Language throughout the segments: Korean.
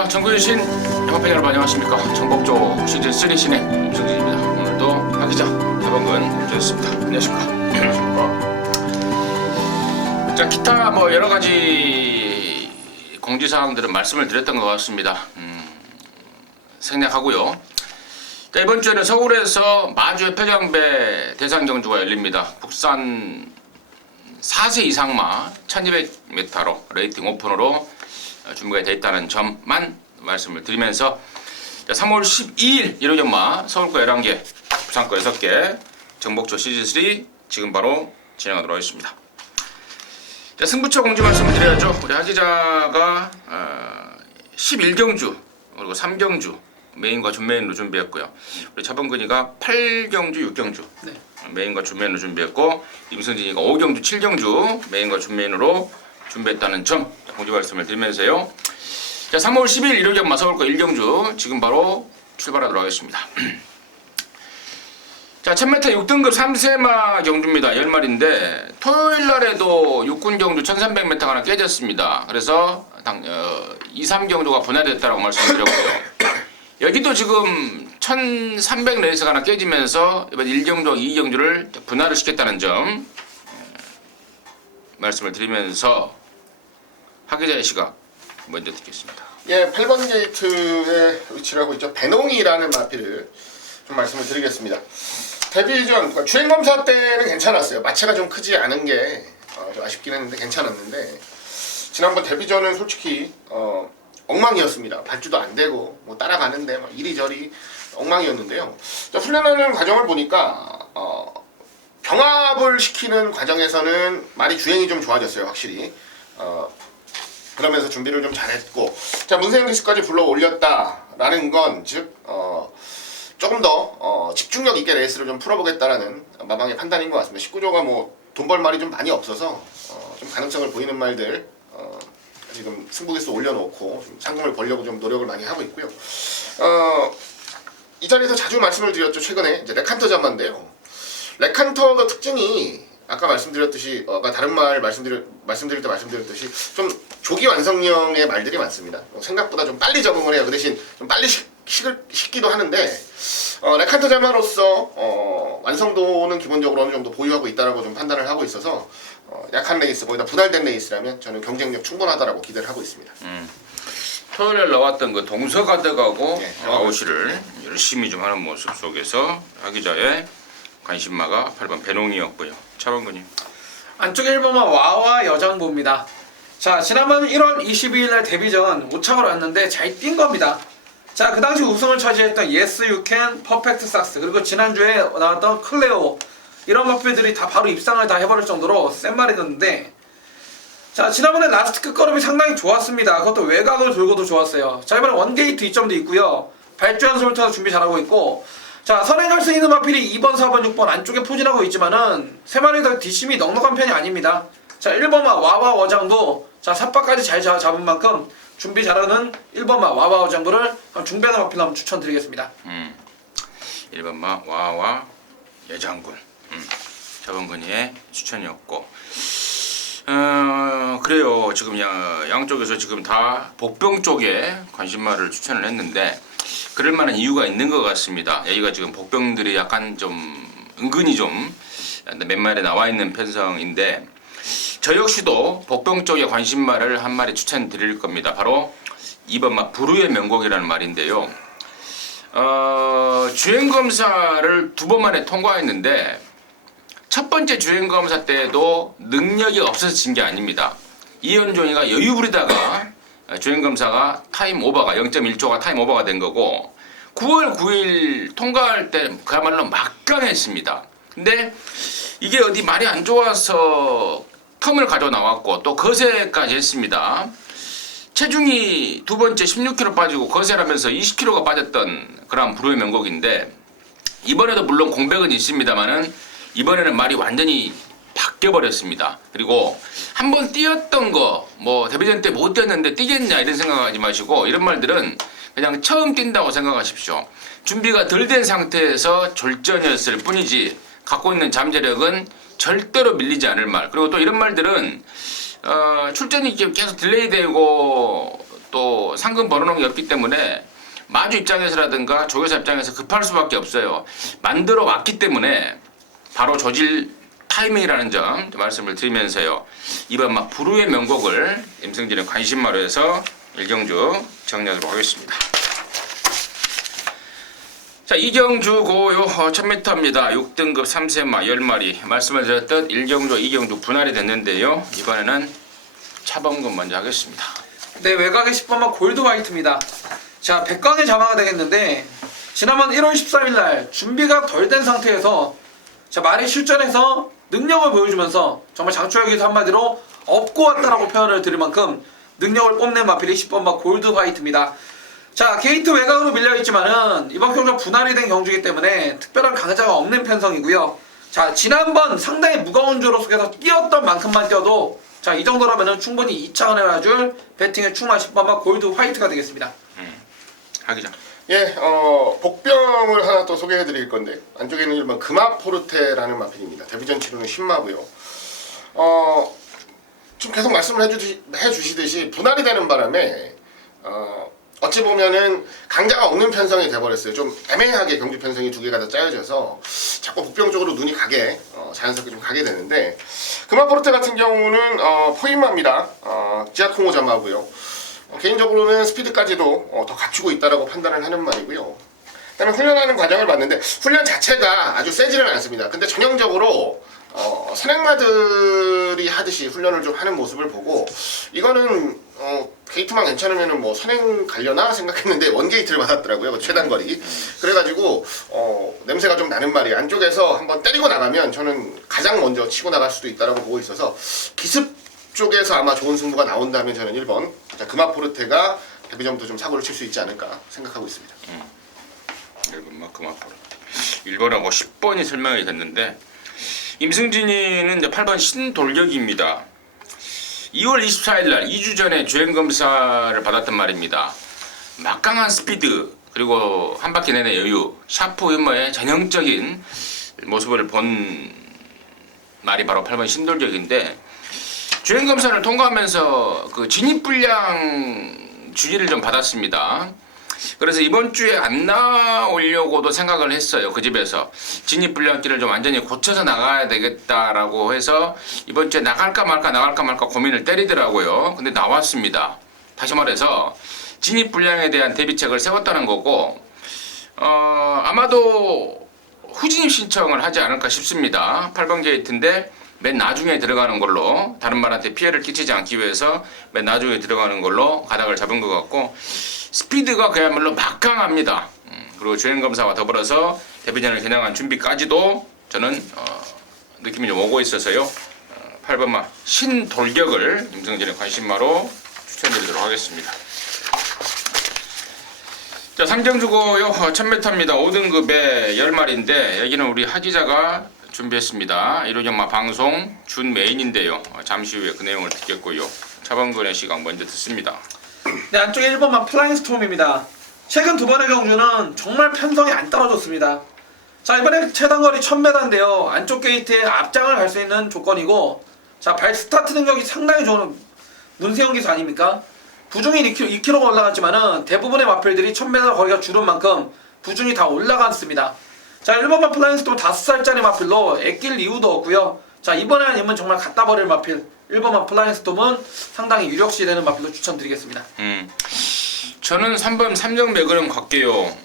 자, 정규신 영화팬 여러분 안녕하십니까. 정복조 시즌3 진행 임성진입니다. 오늘도 하기자 대방근 모셨습니다. 안녕하십니까. 자, 기타 뭐 여러가지 공지사항들은 말씀을 드렸던 것 같습니다. 생략하고요. 자, 이번 주에는 서울에서 마주의 표정배 대상경주가 열립니다. 국산 4세 이상마 1200m로 레이팅 오픈으로 준비가 되어 있다는 점만 말씀을 드리면서, 자, 3월 12일 일요연마 서울거 11개, 부산거 6개, 정복조 시즌3 지금 바로 진행하도록 하겠습니다. 자, 승부처 공지 말씀을 드려야죠. 우리 하기자가 11경주 그리고 3경주 메인과 준메인으로 준비했고요. 우리 차범근이가 8경주 6경주 메인과 준메인으로 준비했고, 임승진이가 5경주 7경주 메인과 준메인으로 준비했다는 점 공지 말씀을 드리면서요. 자, 3월 10일 일요연마 서울거 1경주 지금 바로 출발하도록 하겠습니다. 자, 1000m 6등급 3세마 경주입니다. 10마리인데 토요일 날에도 육군 경주 1300m가 하나 깨졌습니다. 그래서 2, 3경주가 분할됐다고 말씀드렸고요. 여기도 지금 1300 레이스가 하나 깨지면서 이번 1경주와 2경주를 분할을 시켰다는 점 말씀을 드리면서 하기자의 시각 먼저 듣겠습니다. 예, 8번 게이트에 위치를 하고 있죠. 배농이라는 마필을 좀 말씀을 드리겠습니다. 데뷔전 그러니까 주행검사 때는 괜찮았어요. 마체가 좀 크지 않은 게 좀 아쉽긴 했는데 괜찮았는데, 지난번 데뷔전은 솔직히 엉망이었습니다. 발주도 안 되고 뭐 따라가는데 막 이리저리 엉망이었는데요. 훈련하는 과정을 보니까 병합을 시키는 과정에서는 말이 주행이 좀 좋아졌어요. 확실히. 그러면서 준비를 좀 잘했고, 자, 문세영 기수까지 불러 올렸다라는 건 즉 조금 더 집중력 있게 레이스를 좀 풀어보겠다라는 마방의 판단인 것 같습니다. 19조가 뭐 돈 벌 말이 좀 많이 없어서 좀 가능성을 보이는 말들 지금 승부기수 올려놓고 좀 상금을 벌려고 좀 노력을 많이 하고 있고요. 이 자리에서 자주 말씀을 드렸죠. 최근에 이제 레칸터 잠마인데요. 레칸터의 특징이 아까 말씀드렸듯이 다른 말 말씀드릴 때 말씀드렸듯이 좀 조기 완성형의 말들이 많습니다. 생각보다 좀 빨리 적응을 해요. 그 대신 좀 빨리 식기도 하는데, 레칸터 자마로서 완성도는 기본적으로 어느 정도 보유하고 있다라고 좀 판단을 하고 있어서 약한 레이스, 거기다 분할된 레이스라면 저는 경쟁력 충분하다라고 기대를 하고 있습니다. 토요일에 나왔던 그 동서가득하고 아웃시를 열심히 좀 하는 모습 속에서 하기자의 관심마가 8번 배농이었고요. 차범근님. 안쪽에 1번은 와와 여장부입니다. 자, 지난번 1월 22일날 데뷔전 5착으로 왔는데 잘 뛴 겁니다. 자, 그 당시 우승을 차지했던 Yes You Can, 퍼펙트 삭스, 그리고 지난주에 나왔던 클레오, 이런 마필들이 다 바로 입상을 다 해버릴 정도로 센 말이었는데, 자, 지난번에 라스트 끝걸음이 상당히 좋았습니다. 그것도 외곽을 돌고도 좋았어요. 자, 이번에 원게이트 2점도 있고요. 발주 연소부터 준비 잘하고 있고, 자, 선행할 수 있는 마필이 2번, 4번, 6번 안쪽에 포진하고 있지만은 세 마리 다 뒷심이 넉넉한 편이 아닙니다. 자, 1번마 와와 어장도 자, 삿바까지 잘 잡은 만큼 준비 잘하는 1번마 와와 어장부를 중배하는 마필로 한번 추천드리겠습니다. 1번마 와와 여장군. 차범근이의 추천이었고, 그래요. 지금 양쪽에서 지금 다 복병 쪽에 관심마를 추천을 했는데, 그럴 만한 이유가 있는 것 같습니다. 여기가 지금 복병들이 약간 좀 은근히 좀 몇 마리 나와 있는 편성인데, 저 역시도 복병 쪽에 관심마를 한 마리 추천드릴 겁니다. 바로 2번마 부르의 명곡이라는 말인데요. 주행검사를 2번 만에 통과했는데, 첫 번째 주행검사 때도 능력이 없어서 진 게 아닙니다. 이현종이가 여유 부리다가 주행검사가 타임 오버가 0.1초가 타임 오버가 된 거고, 9월 9일 통과할 때 그야말로 막강했습니다. 근데 이게 어디 말이 안 좋아서 텀을 가져 나왔고 또 거세까지 했습니다. 체중이 두 번째 16kg 빠지고 거세라면서 20kg가 빠졌던 그런 불후의 명곡인데, 이번에도 물론 공백은 있습니다만은 이번에는 말이 완전히 바뀌어버렸습니다. 그리고 한번 뛰었던 거, 뭐 데뷔전 때 못 뛰었는데 뛰겠냐 이런 생각하지 마시고, 이런 말들은 그냥 처음 뛴다고 생각하십시오. 준비가 덜 된 상태에서 졸전이었을 뿐이지 갖고 있는 잠재력은 절대로 밀리지 않을 말. 그리고 또 이런 말들은 출전이 계속 딜레이 되고 또 상금 벌어놓은 게 없기 때문에 마주 입장에서라든가 조교사 입장에서 급할 수밖에 없어요. 만들어 왔기 때문에 바로 조질 타이밍이라는 점 말씀을 드리면서요. 이번 막 불후의 명곡을 임승진의 관심마로 해서 일경주 정리하도록 하겠습니다. 자, 이경주 고요 1000m입니다. 6등급 3세마 10마리. 말씀을 드렸던 일경주, 이경주 분할이 됐는데요. 이번에는 차범근 먼저 하겠습니다. 네, 외곽의 10번마 골드 화이트입니다. 자, 백광의 자마가 되겠는데 지난번 1월 13일 날 준비가 덜 된 상태에서 자, 말이 실전에서 능력을 보여주면서 정말 장초혁에서 한마디로 업고 왔다라고 표현을 드릴 만큼 능력을 뽐낸 마필이 10번마 골드 화이트입니다. 자, 게이트 외곽으로 밀려있지만은 이번 경기가 분할이 된 경주이기 때문에 특별한 강자가 없는 편성이고요. 자, 지난번 상당히 무거운 조로 속에서 뛰었던 만큼만 뛰어도 자, 이 정도라면은 충분히 2차원을 해줄 배팅에 충분한 10번마 골드 화이트가 되겠습니다. 하기자. 예, 복병을 하나 또 소개해 드릴 건데 안쪽에는 일반 금화포르테라는 마필입니다. 데뷔전 치료는 10마고요. 좀 계속 말씀을 해주시듯이 분할이 되는 바람에 어찌 보면은 강자가 없는 편성이 돼버렸어요. 좀 애매하게 경주 편성이 두 개가 다 짜여져서 자꾸 복병 쪽으로 눈이 가게 자연스럽게 좀 가게 되는데 금화포르테 같은 경우는 포인마입니다. 지하통호 자마고요. 개인적으로는 스피드까지도 더 갖추고 있다라고 판단을 하는 말이고요. 그다음에 훈련하는 과정을 봤는데 훈련 자체가 아주 세지는 않습니다. 근데 전형적으로 선행마들이 하듯이 훈련을 좀 하는 모습을 보고 이거는 게이트만 괜찮으면은 뭐 선행 가려나 생각했는데 원게이트를 받았더라고요. 그 최단 거리. 그래가지고 냄새가 좀 나는 말이 안쪽에서 한번 때리고 나가면 저는 가장 먼저 치고 나갈 수도 있다라고 보고 있어서 기습 쪽에서 아마 좋은 승부가 나온다면 저는 1번 금화포르테가 데뷔전부터 좀 사고를 칠 수 있지 않을까 생각하고 있습니다. 1번 금화포르테. 1번하고 10번이 설명이 됐는데 임승진이는 이제 8번 신돌격입니다. 2월 24일 날 2주 전에 주행검사를 받았단 말입니다. 막강한 스피드 그리고 한 바퀴 내내 여유 샤프 윈머의 전형적인 모습을 본 말이 바로 8번 신돌격인데 주행검사를 통과하면서 그 진입불량 주의를 좀 받았습니다. 그래서 이번 주에 안 나오려고도 생각을 했어요. 그 집에서 진입불량기를 좀 완전히 고쳐서 나가야 되겠다라고 해서 이번 주에 나갈까 말까 고민을 때리더라고요. 근데 나왔습니다. 다시 말해서 진입불량에 대한 대비책을 세웠다는 거고 아마도 후진입 신청을 하지 않을까 싶습니다. 8번 게이트인데 맨 나중에 들어가는 걸로 다른 말한테 피해를 끼치지 않기 위해서 맨 나중에 들어가는 걸로 가닥을 잡은 것 같고 스피드가 그야말로 막강합니다. 그리고 주행검사와 더불어서 데뷔전을 겨냥한 준비까지도 저는 느낌이 좀 오고 있어서요. 8번마 신돌격을 임승진의 관심마로 추천드리도록 하겠습니다. 자, 상정주고요 1000m입니다. 5등급에 10마리인데 여기는 우리 하기자가 준비했습니다. 1호경마 방송 준 메인인데요. 잠시 후에 그 내용을 듣겠고요. 차범근의 시각 먼저 듣습니다. 네, 안쪽에 1번만 플라잉 스톰입니다. 최근 두 번의 경주는 정말 편성이 안 떨어졌습니다. 자, 이번에 최단거리 1000m인데요. 안쪽 게이트에 앞장을 갈 수 있는 조건이고 자, 발 스타트 능력이 상당히 좋은 문세영 기수 아닙니까? 부중이 2kg가 올라갔지만은 대부분의 마필들이 1000m 거리가 줄은 만큼 부중이 다 올라갔습니다. 자, 1번만 플라잉 스톰 5살짜리 마필로 애낄 이유도 없고요. 자, 이번에 아니면 정말 갖다 버릴 마필 1번만 플라잉 스톰은 상당히 유력시 되는 마필로 추천드리겠습니다. 저는 3번 삼정 매그넘 갈게요.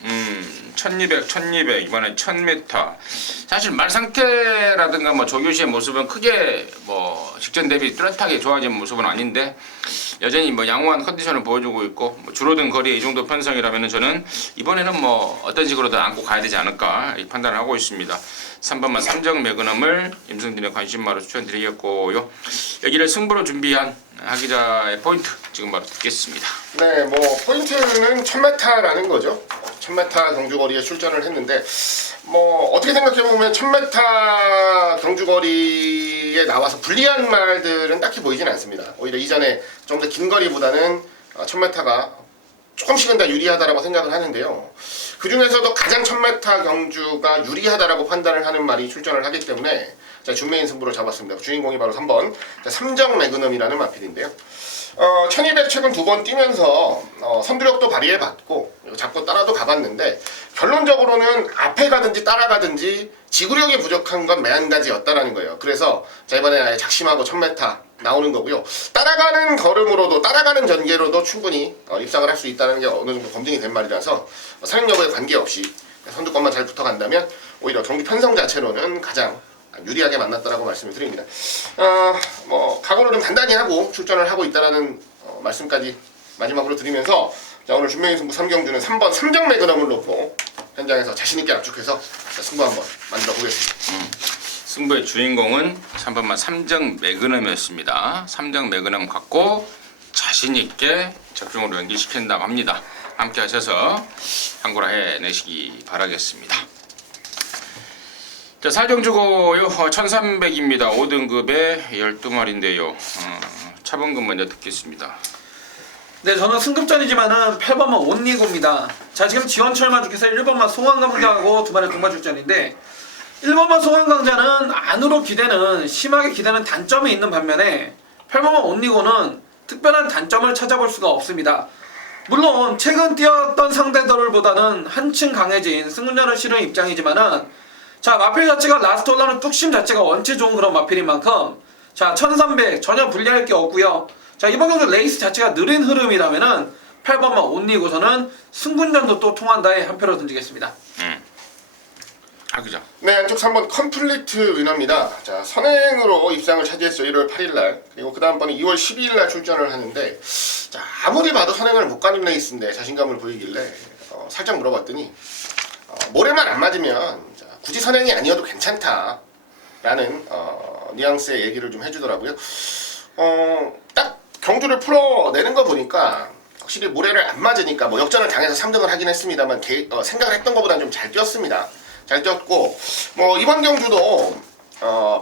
1200 이번에 1000m. 사실 말 상태라든가 뭐 조교시의 모습은 크게 뭐 직전 대비 뚜렷하게 좋아진 모습은 아닌데 여전히 뭐 양호한 컨디션을 보여주고 있고 뭐 줄어든 거리에 이 정도 편성이라면은 저는 이번에는 뭐 어떤 식으로든 안고 가야 되지 않을까 이 판단을 하고 있습니다. 3번만 삼정 매그넘을 임승진의 관심마로 추천드리겠고요. 여기를 승부로 준비한 하기자의 포인트 지금 바로 듣겠습니다. 네, 뭐 포인트는 1000m라는 거죠. 1000m 경주거리에 출전을 했는데 뭐 어떻게 생각해보면 1000m 경주거리에 나와서 불리한 말들은 딱히 보이진 않습니다. 오히려 이전에 좀 더 긴 거리보다는 1000m가 조금씩은 더 유리하다라고 생각을 하는데요. 그 중에서도 가장 1000m 경주가 유리하다라고 판단을 하는 말이 출전을 하기 때문에 자, 준메인 승부로 잡았습니다. 주인공이 바로 3번 자, 삼정 매그넘이라는 마필인데요. 1200 최근 2번 뛰면서 선두력도 발휘해봤고 잡고 따라도 가봤는데 결론적으로는 앞에 가든지 따라가든지 지구력이 부족한 건 매한가지였다라는 거예요. 그래서 자, 이번에 아예 작심하고 1000m 나오는 거고요. 따라가는 걸음으로도 따라가는 전개로도 충분히 입상을 할 수 있다는 게 어느 정도 검증이 된 말이라서 선행 여부에 관계없이 선두권만 잘 붙어간다면 오히려 경기 편성 자체로는 가장 유리하게 만났다라고 말씀을 드립니다. 뭐 각오를 좀 단단히 하고 출전을 하고 있다라는 말씀까지 마지막으로 드리면서 자, 오늘 준명희 승부 3경주는 3번 삼정 매그넘을 놓고 현장에서 자신 있게 압축해서 자, 승부 한번 만들어 보겠습니다. 승부의 주인공은 3번만 삼정 매그넘이었습니다. 삼정 매그넘 갖고 자신 있게 적중으로 연기시킨다고 합니다. 함께 하셔서 항구라 해내시기 바라겠습니다. 자, 사정주고요 1300입니다. 5등급에 12마리인데요. 차범근 먼저 듣겠습니다. 네, 저는 승급전이지만은 8번만 온리고입니다. 자, 지금 지원철만 중에서 1번만 송환강자하고 두 마리 동반 출전인데 1번만 송환강자는 안으로 기대는 심하게 기대는 단점이 있는 반면에 8번만 온리고는 특별한 단점을 찾아볼 수가 없습니다. 물론 최근 뛰었던 상대들보다는 한층 강해진 승훈련을 치르는 입장이지만은 자, 마필 자체가 라스트 올라오는 뚝심 자체가 원체 좋은 그런 마필인 만큼 자, 1300 전혀 불리할 게 없고요. 자, 이번 경주 레이스 자체가 느린 흐름이라면은 8번만 온리고 저는 승군전도 또 통한다에 한 표로 던지겠습니다. 그죠. 네, 안쪽 3번 컴플리트 위너입니다. 자, 선행으로 입상을 차지했죠. 1월 8일날. 그리고 그 다음번에 2월 12일날 출전을 하는데 자, 아무리 봐도 선행을 못 가는 레이스인데 자신감을 보이길래 살짝 물어봤더니 모래만 안 맞으면 자, 굳이 선행이 아니어도 괜찮다 라는 뉘앙스의 얘기를 좀 해주더라고요. 딱 경주를 풀어내는 거 보니까 확실히 모래를 안 맞으니까 뭐 역전을 당해서 3등을 하긴 했습니다만 생각을 했던 것보다는 좀 잘 뛰었습니다. 잘 뛰었고 뭐 이번 경주도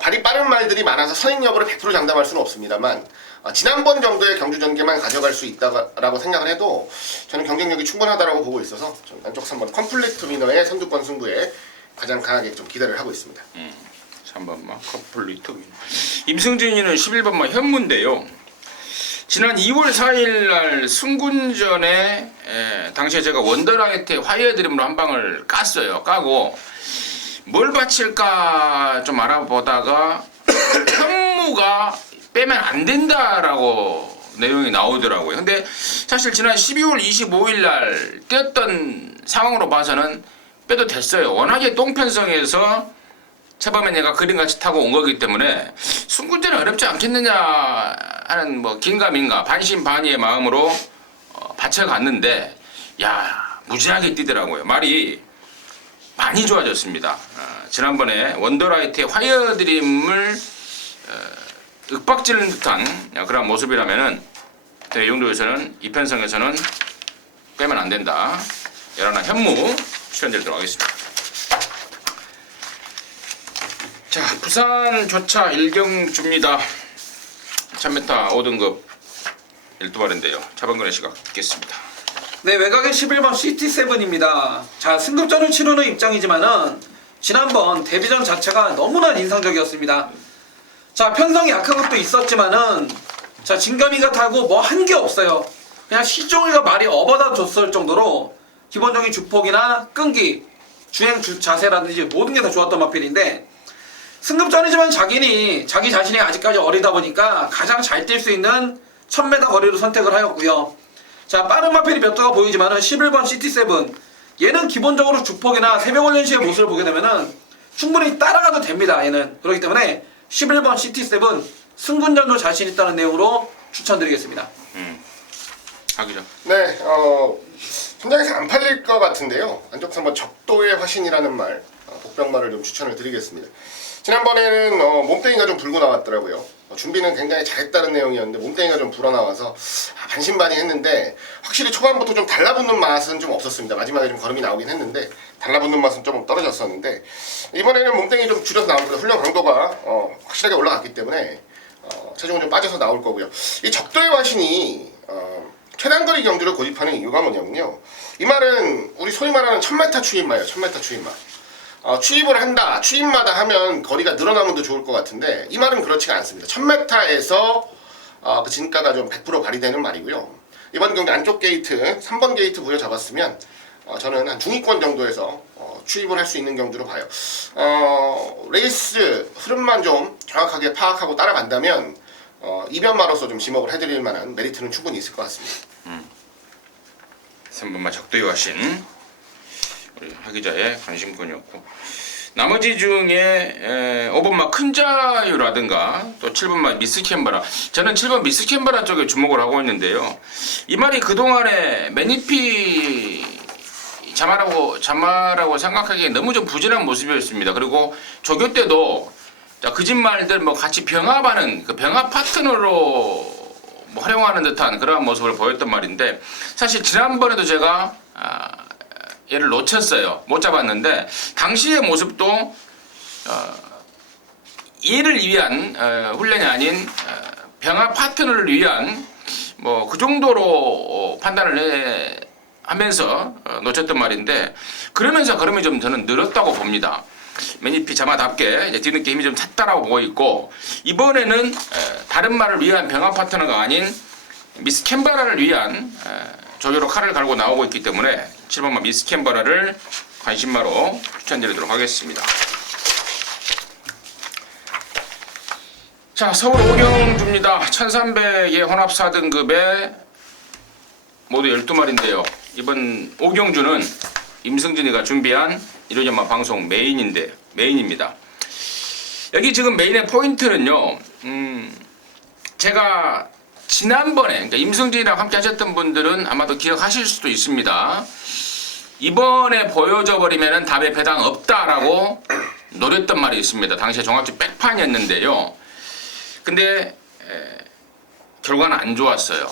발이 빠른 말들이 많아서 선행 여부를 100% 장담할 수는 없습니다만 지난번 정도의 경주 전개만 가져갈 수 있다라고 생각을 해도 저는 경쟁력이 충분하다라고 보고 있어서 저는 안쪽 3번 컴플리트 위너의 선두권 승부에 가장 강하게 좀 기대를 하고 있습니다. 3번만 컴플리트 위너. 임승진이는 11번만 현무인데요. 지난 2월 4일날 승군전에 당시에 제가 원더라이트의 화이어 드림으로 한 방을 깠어요. 까고 뭘 바칠까 좀 알아보다가 현무가 빼면 안 된다라고 내용이 나오더라고요. 근데 사실 지난 12월 25일날 뛰었던 상황으로 봐서는 빼도 됐어요. 워낙에 똥편성에서 처음에 얘가 그림같이 타고 온 거기 때문에 승군전은 어렵지 않겠느냐 하는 뭐 긴가민가 반신반의의 마음으로 바쳐갔는데 야 무진하게 뛰더라고요. 말이 많이 좋아졌습니다. 지난번에 원더라이트의 화이어 드림을 윽박지르는 듯한 그런 모습이라면은 이 정도에서는 이 편성에서는 빼면 안 된다. 열하나 현무 추천드리도록 하겠습니다. 자, 부산 조차 1경주입니다. 1000m 5등급 12발인데요. 차범근의 시각 듣겠습니다. 네, 외곽의 11번 CT7입니다. 자, 승급전을 치르는 입장이지만은 지난번 데뷔전 자체가 너무나 인상적이었습니다. 자, 편성이 약한 것도 있었지만은 자, 진가미가 타고 뭐 한 게 없어요. 그냥 시종이가 말이 업어다 줬을 정도로 기본적인 주폭이나 끈기, 주행 자세라든지 모든 게 다 좋았던 마필인데 승급전이지만 자기 자신이 아직까지 어리다 보니까 가장 잘 뛸 수 있는 1000m 거리를 선택을 하였고요. 자, 빠른 마필이 몇 도가 보이지만은 11번 CT7 얘는 기본적으로 주폭이나 새벽훈련시의 모습을 보게 되면은 충분히 따라가도 됩니다. 얘는 그렇기 때문에 11번 CT7 승군전도 자신 있다는 내용으로 추천드리겠습니다. 하기죠. 네, 현장에서 안 팔릴 것 같은데요. 안쪽 3번 적도의 화신이라는 말, 복병말을 좀 추천을 드리겠습니다. 지난번에는 몸뚱이가 좀 불고 나왔더라고요. 준비는 굉장히 잘했다는 내용이었는데 몸뚱이가 좀 불어나와서 반신반의했는데 확실히 초반부터 좀 달라붙는 맛은 좀 없었습니다. 마지막에 좀 걸음이 나오긴 했는데 달라붙는 맛은 좀 떨어졌었는데 이번에는 몸뚱이 좀 줄여서 나옵니다. 훈련 강도가 확실하게 올라갔기 때문에 체중은 좀 빠져서 나올 거고요. 이 적도의 화신이 최단거리 경주를 고집하는 이유가 뭐냐면요. 이 말은 우리 소위 말하는 1000m 추인마예요. 1000m 추인마. 추입을 한다. 추입마다 하면 거리가 늘어나면 더 좋을 것 같은데 이 말은 그렇지가 않습니다. 1000m에서 그 진가가 좀 100% 발휘되는 말이고요. 이번 경기 안쪽 게이트 3번 게이트 부여잡았으면 저는 한 중위권 정도에서 추입을 할 수 있는 경주로 봐요. 레이스 흐름만 좀 정확하게 파악하고 따라간다면 이변마로서 좀 지목을 해드릴 만한 메리트는 충분히 있을 것 같습니다. 3번마 적도에 가신 우리 하 기자의 관심권이었고, 나머지 중에 5번마 큰자유라든가 또 7번마 미스캔버라, 저는 7번 미스캔버라 쪽에 주목을 하고 있는데요. 이 말이 그동안에 매니피 자마라고 생각하기에 너무 좀 부진한 모습이었습니다. 그리고 조교 때도 거짓말들 뭐 같이 병합하는 그 병합 파트너로 뭐 활용하는 듯한 그런 모습을 보였던 말인데, 사실 지난번에도 제가 얘를 놓쳤어요. 못 잡았는데 당시의 모습도 얘를 위한 훈련이 아닌 병합 파트너를 위한 뭐 그 정도로 판단을 하면서 놓쳤던 말인데, 그러면서 걸음이 좀 저는 늘었다고 봅니다. 매니피 자마답게 이제 뒤늦게 힘이 좀 찼다라고 보고 있고, 이번에는 다른 말을 위한 병합 파트너가 아닌 미스 캔버라를 위한 조교로 칼을 갈고 나오고 있기 때문에 7번마 미스 캔버라를 관심마로 추천드리도록 하겠습니다. 자, 서울 오경주입니다. 1300의 혼합 4등급에 모두 12마리인데요. 이번 오경주는 임승진이가 준비한 1호전마 방송 메인입니다. 여기 지금 메인의 포인트는요, 제가 지난번에, 그러니까 임승진이랑 함께 하셨던 분들은 아마도 기억하실 수도 있습니다. 이번에 보여줘 버리면은 답에 배당 없다라고 노렸던 말이 있습니다. 당시에 종합주 백판이었는데요. 근데 결과는 안 좋았어요.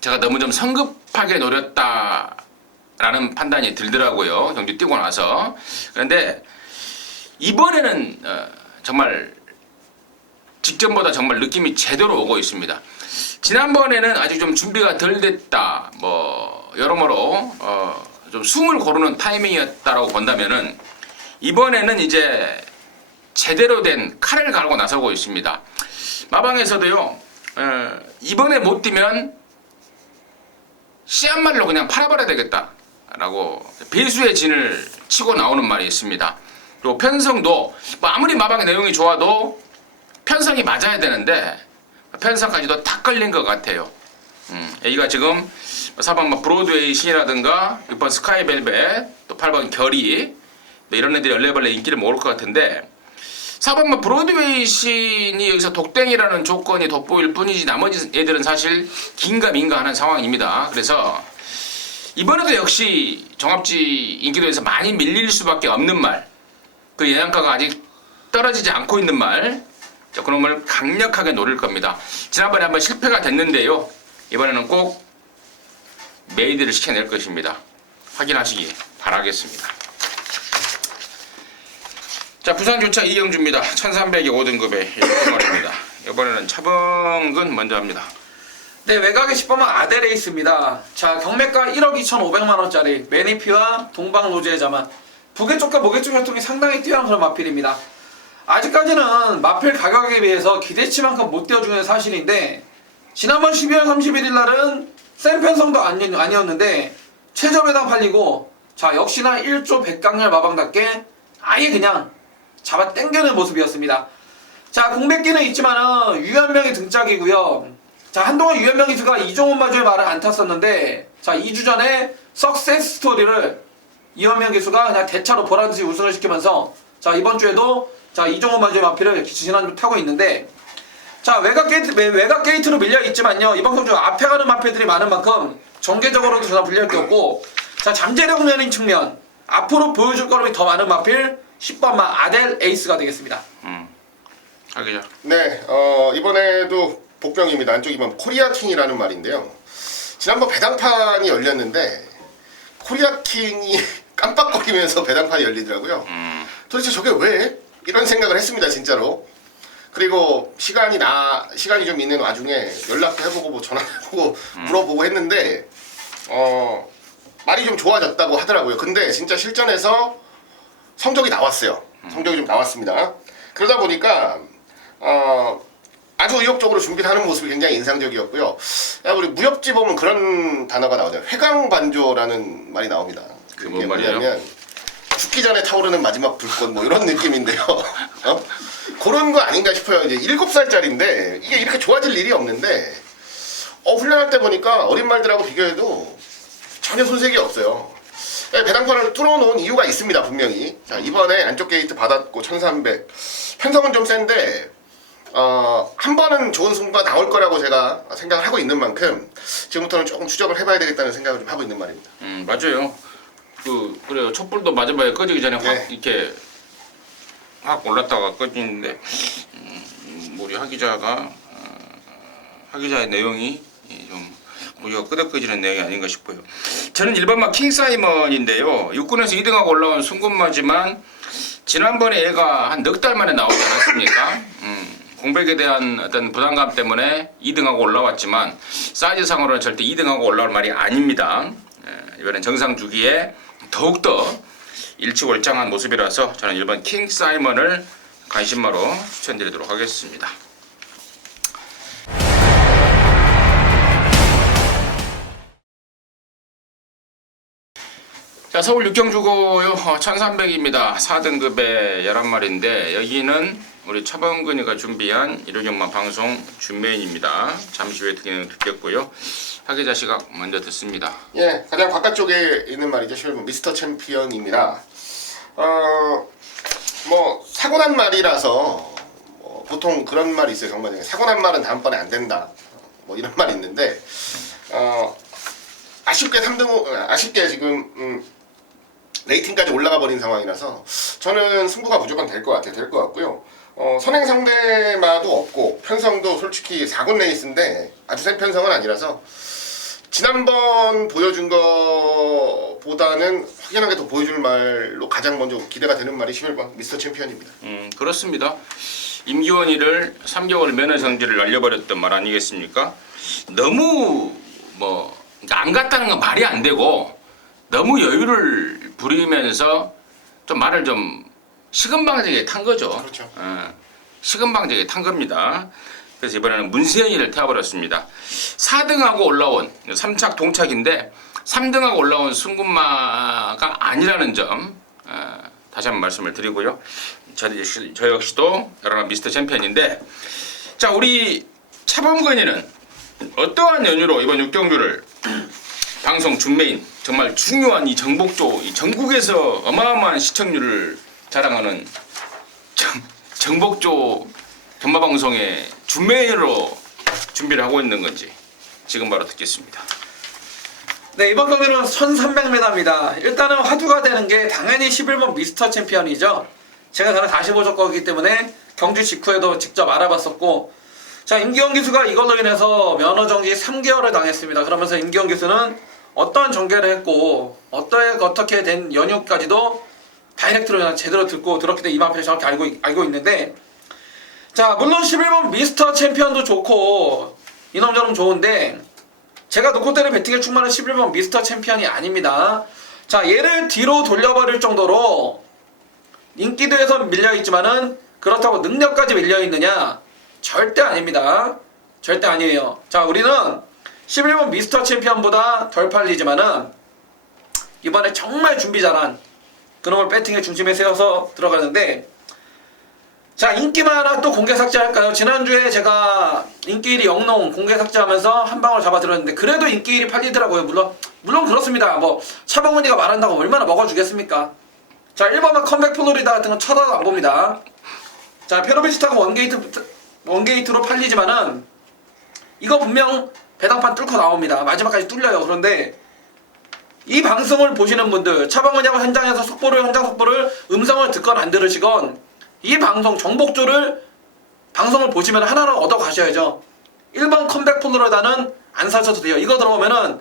제가 너무 좀 성급하게 노렸다라는 판단이 들더라고요. 경주 뛰고 나서. 그런데 이번에는 정말 직전보다 정말 느낌이 제대로 오고 있습니다. 지난번에는 아직 좀 준비가 덜 됐다, 뭐 여러모로 좀 숨을 고르는 타이밍이었다라고 본다면은, 이번에는 이제 제대로 된 칼을 갈고 나서고 있습니다. 마방에서도요, 이번에 못 뛰면 씨앗말로 그냥 팔아버려야 되겠다라고 배수의 진을 치고 나오는 말이 있습니다. 그리고 편성도 뭐 아무리 마방의 내용이 좋아도 편성이 맞아야 되는데 편성까지도 다 걸린 것 같아요. 여기가 지금 4번 브로드웨이 신이라든가 6번 스카이벨벳, 또 8번 결이, 이런 애들이 얼레벌레 인기를 모을 것 같은데, 4번 브로드웨이 신이 여기서 독땡이라는 조건이 돋보일 뿐이지 나머지 애들은 사실 긴가민가 하는 상황입니다. 그래서 이번에도 역시 종합지 인기도에서 많이 밀릴 수밖에 없는 말, 그 예상가가 아직 떨어지지 않고 있는 말, 그놈을 강력하게 노릴 겁니다. 지난번에 한번 실패가 됐는데요, 이번에는 꼭 메이드를 시켜낼 것입니다. 확인하시기 바라겠습니다. 자, 부산교차 이경주입니다. 1300의 5등급의 1등원입니다. 이번에는 차범근 먼저 합니다. 네, 외곽의 10번만 아데레이스입니다. 자, 경매가 1억 2,500만원짜리 매니피와 동방로즈의 자만, 북의 쪽과 목의 쪽 혈통이 상당히 뛰어난 그런 마필입니다. 아직까지는 마필 가격에 비해서 기대치만큼 못 띄워주는 사실인데, 지난번 12월 31일 날은 센 편성도 아니었는데 최저 배당 팔리고, 자, 역시나 1조 백강렬 마방답게 아예 그냥 잡아 당겨는 모습이었습니다. 자, 공백기는 있지만은 유현명이 등짝이고요. 자, 한동안 유현명 기수가 이종훈 마주의 말을 안 탔었는데, 자, 2주 전에 석세스 스토리를 이현명 기수가 그냥 대차로 보란듯이 우승을 시키면서, 자, 이번 주에도 자, 이종훈 마주의 마필을 지난주 타고 있는데, 자, 외곽 게이트로 밀려 있지만요, 이번 경주 앞에 가는 마필들이 많은 만큼 전개적으로도 전혀 불리할 게 없고, 자, 잠재력 면인 측면, 앞으로 보여줄 걸음이 더 많은 마필 10번마 아델 에이스가 되겠습니다. 하기자. 네, 이번에도 복병입니다. 안쪽 2번 코리아킹이라는 말인데요. 지난번 배당판이 열렸는데 코리아킹이 깜빡거리면서 배당판이 열리더라고요. 도대체 저게 왜? 이런 생각을 했습니다, 진짜로. 그리고 시간이 좀 있는 와중에 연락도 해보고 뭐 전화해보고 물어보고 했는데 말이 좀 좋아졌다고 하더라고요. 근데 진짜 실전에서 성적이 나왔어요. 성적이 좀 나왔습니다. 그러다 보니까 아주 의욕적으로 준비를 하는 모습이 굉장히 인상적이었고요. 우리 무협지 보면 그런 단어가 나오잖아요. 회광반조라는 말이 나옵니다. 그게 뭔 말이에요? 뭐냐면 죽기 전에 타오르는 마지막 불꽃 뭐 이런 느낌인데요. 그런 거 아닌가 싶어요. 이제 7살짜리인데 이게 이렇게 좋아질 일이 없는데 훈련할 때 보니까 어린 말들하고 비교해도 전혀 손색이 없어요. 배당판을 뚫어놓은 이유가 있습니다. 분명히. 자, 이번에 안쪽 게이트 받았고 1300 편성은 좀 센데 한 번은 좋은 승부가 나올 거라고 제가 생각을 하고 있는 만큼 지금부터는 조금 추적을 해봐야 되겠다는 생각을 좀 하고 있는 말입니다. 맞아요. 그래요. 촛불도 맞아봐야 꺼지기 전에 확 네. 이렇게 확 올랐다가 꺼지는데 우리 하 기자의 내용이 좀 고지가 끄덕끄지는 내용이 아닌가 싶어요. 저는 일반마 킹사이먼인데요. 육군에서 2등하고 올라온 순군마지만 지난번에 얘가 한 넉 달 만에 나오지 않았습니까? 공백에 대한 어떤 부담감 때문에 2등하고 올라왔지만 사이즈상으로는 절대 2등하고 올라올 말이 아닙니다. 이번엔 정상 주기에 더욱더 일치월장한 모습이라서 저는 1번 킹사이먼을 관심마로 추천드리도록 하겠습니다. 자, 서울 육경주고요. 1300입니다. 4등급의 11마리인데 여기는 우리 차범근이가 준비한 일요일연마 방송 준메인입니다. 잠시 후에 듣겠고요. 하계자 시각 먼저 듣습니다. 예, 가장 바깥쪽에 있는 말이죠. 11번 미스터 챔피언입니다. 뭐 사고 난 말이라서 보통 그런 말이 있어요. 정말 사고 난 말은 다음번에 안 된다. 뭐 이런 말이 있는데 아쉽게 지금 레이팅까지 올라가 버린 상황이라서 저는 승부가 무조건 될 것 같아요. 될 것 같고요. 선행 상대마도 없고 편성도 솔직히 4군 레이스인데 아주 센 편성은 아니라서 지난번 보여준 거보다는 확연하게 더 보여줄 말로 가장 먼저 기대가 되는 말이 11번 미스터 챔피언입니다. 그렇습니다. 임기원이를 3개월 면허 정지를 날려버렸던 말 아니겠습니까? 너무 안 갔다는 건 말이 안 되고 너무 여유를 부리면서 좀 말을 좀 시금방적에 탄 거죠. 그렇죠. 시금방적에 탄 겁니다. 그래서 이번에는 문세현이를 태워버렸습니다. 4등하고 올라온 3착 동착인데 3등하고 올라온 순군마가 아니라는 점 다시 한번 말씀을 드리고요. 저 역시도 여러분 미스터 챔피언인데 자, 우리 차범근이는 어떠한 연유로 이번 육경주를 방송 준메인 정말 중요한 이 정복조 이 전국에서 어마어마한 시청률을 자랑하는 정복조 경마방송의 준메인으로 준비를 하고 있는 건지 지금 바로 듣겠습니다. 네, 이번 경기는 1300m입니다. 일단은 화두가 되는 게 당연히 11번 미스터 챔피언이죠. 제가 저는 45조 거기 때문에 경주 직후에도 직접 알아봤었고, 자, 임기원 기수가 이걸로 인해서 면허 정지 3개월을 당했습니다. 그러면서 임기원 기수는 어떠한 전개를 했고 어떻게 된 연유까지도 다이렉트로 그냥 제대로 듣고 들었기 때문에 이 마필을 정확히 알고 있는데, 자, 물론 11번 미스터 챔피언도 좋고 이놈저놈 좋은데 제가 노코테를 배팅에 충만한 11번 미스터 챔피언이 아닙니다. 자, 얘를 뒤로 돌려버릴 정도로 인기도에서 밀려있지만은 그렇다고 능력까지 밀려있느냐? 절대 아닙니다. 절대 아니에요. 자, 우리는 11번 미스터 챔피언보다 덜 팔리지만은 이번에 정말 준비 잘한 그놈을 배팅의 중심에 세워서 들어가는데, 자, 인기만 하나 또 공개 삭제할까요? 지난주에 제가 인기 1위 영농 공개 삭제하면서 한 방울 잡아들었는데 그래도 인기 1위 팔리더라고요. 물론 그렇습니다. 뭐 차범근이가 말한다고 얼마나 먹어주겠습니까? 자, 1번만 컴백 플로리다 같은 건 쳐다도 안 봅니다. 자, 페로비스타가 원게이트로 팔리지만은 이거 분명 배당판 뚫고 나옵니다. 마지막까지 뚫려요. 그런데 이 방송을 보시는 분들, 차범근이하고 현장 속보를 음성을 듣건 안 들으시건 이 방송 정복조를 방송을 보시면 하나로 얻어 가셔야죠. 1번 컴백 플로리다는 안 사셔도 돼요. 이거 들어오면은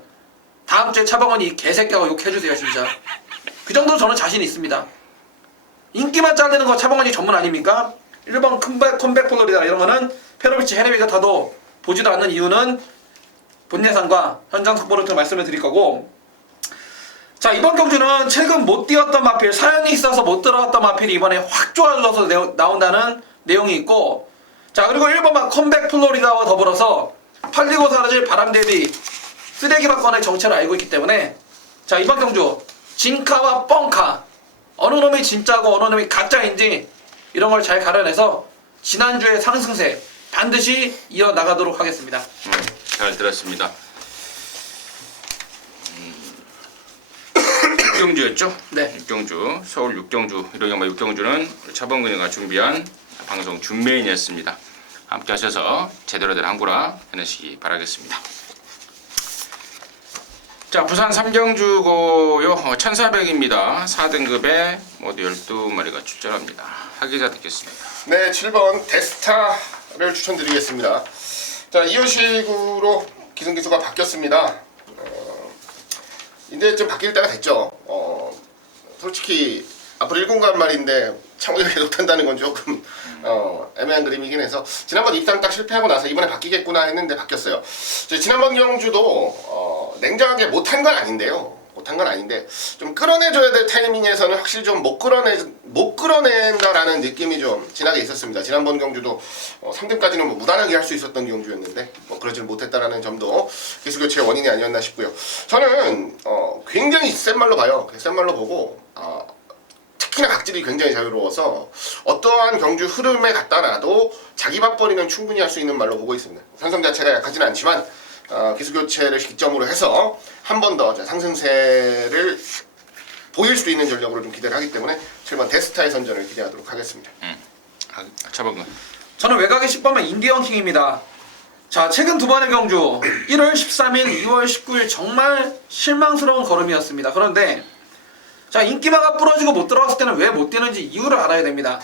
다음 주에 차범근이 이 개새끼하고 욕해주세요. 진짜 그 정도 저는 자신 있습니다. 인기만 잘리는 거 차범근이 전문 아닙니까? 1번 컴백 플로리다 이런 거는 페로비치 헤레비가 타도 보지도 않는 이유는 본 예상과 현장 속보를 통해 말씀을 드릴 거고, 자, 이번 경주는 최근 못 뛰었던 마필, 사연이 있어서 못 들어갔던 마필이 이번에 확 좋아져서 나온다는 내용이 있고, 자, 그리고 1번만 컴백 플로리다와 더불어서 팔리고 사라질 바람대비 쓰레기 박건의 정체를 알고 있기 때문에, 자, 이번 경주 진카와 뻥카 어느 놈이 진짜고 어느 놈이 가짜인지 이런 걸 잘 가려내서 지난주의 상승세 반드시 이어나가도록 하겠습니다. 잘 들었습니다. 6경주였죠? 네. 6경주, 서울 6경주, 일요일마 6경주는 차범근이가 준비한 방송 준메인이었습니다. 함께 하셔서 제대로 된 한구라 해내시기 바라겠습니다. 자, 부산 3경주고요. 1400입니다. 4등급에 모두 12마리가 출전합니다. 하기자 듣겠습니다. 네, 7번 데스타를 추천드리겠습니다. 자, 이호식으로 기승기수가 바뀌었습니다. 이제 좀 바뀔 때가 됐죠. 솔직히 앞으로 1군간 말인데 창호이가 계속 탄다는 건 조금 애매한 그림이긴 해서 지난번 입상 딱 실패하고 나서 이번에 바뀌겠구나 했는데 바뀌었어요. 지난번 경주도 냉정하게 못한 건 아닌데요. 못한 건 아닌데 좀 끌어내줘야 될 타이밍에서는 확실히 좀 못 끌어낸다라는 느낌이 좀 진하게 있었습니다. 지난번 경주도 3등까지는 뭐 무난하게 할 수 있었던 경주였는데 뭐 그러지는 못했다라는 점도 기술교체의 원인이 아니었나 싶고요. 저는 굉장히 센 말로 봐요. 센 말로 보고 특히나 각질이 굉장히 자유로워서 어떠한 경주 흐름에 갖다 놔도 자기 밥벌이는 충분히 할 수 있는 말로 보고 있습니다. 편성 자체가 약하지는 않지만 기술교체를 기점으로 해서 한 번 더 상승세를 보일 수 있는 전력으로 좀 기대를 하기 때문에 7번 데스타의 선전을 기대하도록 하겠습니다. 차범근. 저는 외곽의 10번만 인디언 킹입니다. 자, 최근 두 번의 경주 1월 13일, 2월 19일 정말 실망스러운 걸음이었습니다. 그런데 자, 인기마가 부러지고 못 들어갔을 때는 왜 못 뛰는지 이유를 알아야 됩니다.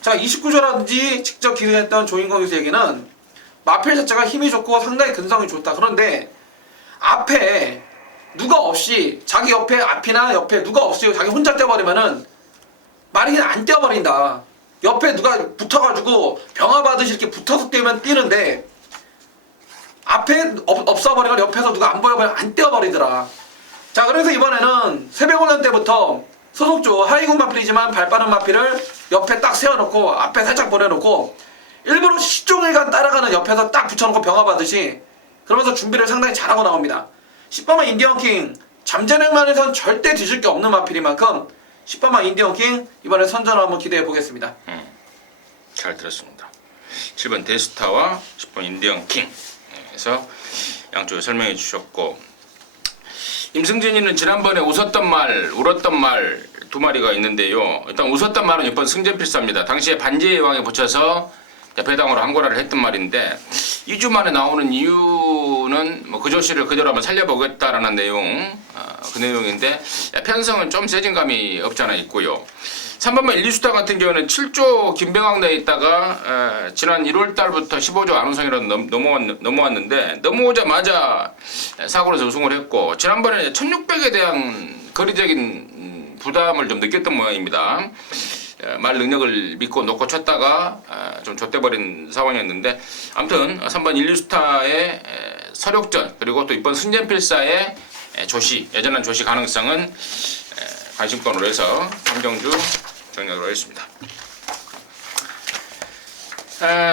자, 29조라든지 직접 기능했던 조인공 유수에게는 마필 자체가 힘이 좋고 상당히 근성이 좋다. 그런데 앞에 누가 없이 자기 옆에 앞이나 옆에 누가 없이 자기 혼자 뛰어버리면은 말이 그냥 안 뛰어버린다. 옆에 누가 붙어가지고 병화 받으시 이렇게 붙어서 뛰는데 앞에 없어버리면 옆에서 누가 안 보여버리면 안 뛰어버리더라. 자, 그래서 이번에는 새벽훈련 때부터 소속조 하이군 마필이지만 발 빠른 마필을 옆에 딱 세워놓고 앞에 살짝 보내놓고 일부러 시종일관 따라가는 옆에서 딱 붙여놓고 병화 받으시 그러면서 준비를 상당히 잘하고 나옵니다. 10번만 인디언킹 잠재능만에선 절대 뒤질 게 없는 마필이만큼 10번만 인디언킹 이번에 선전을 한번 기대해 보겠습니다. 잘 들었습니다. 7번 데스타와 10번 인디언 킹. 그래서 양쪽에 설명해 주셨고, 임승진이는 지난번에 웃었던 말, 울었던 말 두 마리가 있는데요. 일단 웃었던 말은 이번 승전필사입니다. 당시에 반지의 왕에 붙여서 배당으로 한고라를 했던 말인데 2주 만에 나오는 이유는 뭐 그 조씨를 그대로 한번 살려보겠다라는 내용, 그 내용인데 편성은 좀 세진 감이 없잖아 있고요. 3번만 1, 2수단 같은 경우는 7조 김병학 내에 있다가 지난 1월 달부터 15조 안우성이라도 넘어왔는데 넘어오자마자 사고로서 우승을 했고, 지난번에 1600에 대한 거리적인 부담을 좀 느꼈던 모양입니다. 말 능력을 믿고 놓고 쳤다가 좀 좆돼버린 상황이었는데, 아무튼 3번 1, 2수타의 서력전 그리고 또 이번 승전필사의 조시, 예전한 조시 가능성은 관심권으로 해서 3경주 정리하도록 하겠습니다.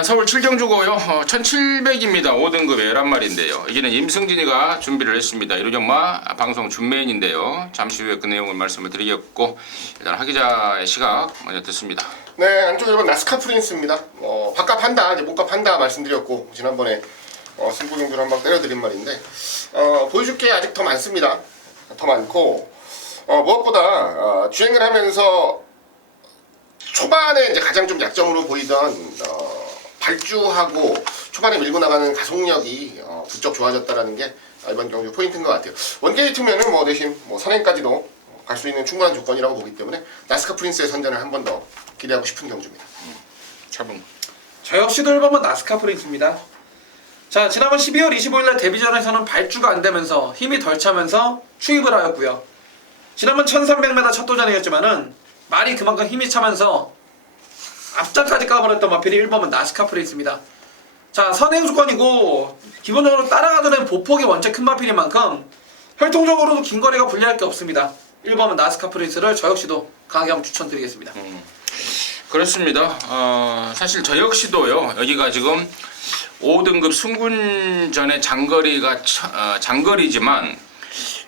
서울 7경주고요. 1700입니다. 5등급의 11마리인데요. 이제는 임승진이가 준비를 했습니다. 이루정마 방송 준메인인데요. 잠시 후에 그 내용을 말씀을 드리겠고, 일단 하기자의 시각 먼저 듣습니다. 네, 안쪽 1번 나스카 프린스입니다. 바깥 판다, 이제 몸값 판다 말씀드렸고, 지난번에 승부 경주를 한방 때려드린 말인데, 보여줄 게 아직 더 많습니다. 더 많고, 무엇보다 주행을 하면서 초반에 이제 가장 좀 약점으로 보이던 발주하고 초반에 밀고 나가는 가속력이 부쩍 좋아졌다라는 게 이번 경주 포인트인 것 같아요. 원게이트면은 뭐 대신 선행까지도 갈 수 있는 충분한 조건이라고 보기 때문에 나스카 프린스의 선전을 한 번 더 기대하고 싶은 경주입니다. 차범. 저 역시도 1번은 나스카 프린스입니다. 자, 지난번 12월 25일날 데뷔전에서는 발주가 안 되면서 힘이 덜 차면서 추입을 하였고요. 지난번 1300m 첫 도전이었지만은 말이 그만큼 힘이 차면서 앞장까지 까버렸던 마필이 1번은 나스카 프린스입니다. 자, 선행수권이고 기본적으로 따라가던 보폭이 원체 큰 마필인 만큼 혈통적으로도 긴 거리가 불리할 게 없습니다. 1번은 나스카 프린스를 저 역시도 강하게 한번 추천드리겠습니다. 그렇습니다. 사실 저 역시도요. 여기가 지금 5등급 승군전의 장거리지만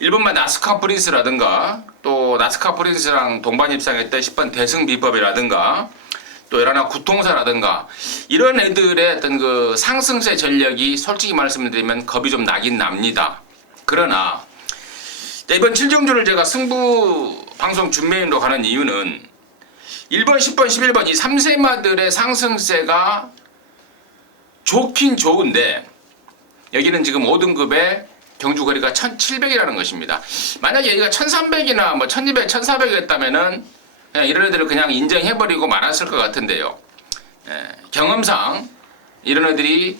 1번만 나스카 프린스라든가 또 나스카 프린스랑 동반 입상했던 10번 대승 비법이라든가 또 열하나 구통사라든가 이런 애들의 어떤 그 상승세 전력이 솔직히 말씀드리면 겁이 좀 나긴 납니다. 그러나 이번 7경주를 제가 승부 방송 준메인으로 가는 이유는 1번, 10번, 11번 이 3세마들의 상승세가 좋긴 좋은데 여기는 지금 5등급의 경주 거리가 1700이라는 것입니다. 만약에 여기가 1300이나 뭐 1200, 1400이었다면은 그냥 이런 애들을 그냥 인정해버리고 말았을 것 같은데요. 경험상 이런 애들이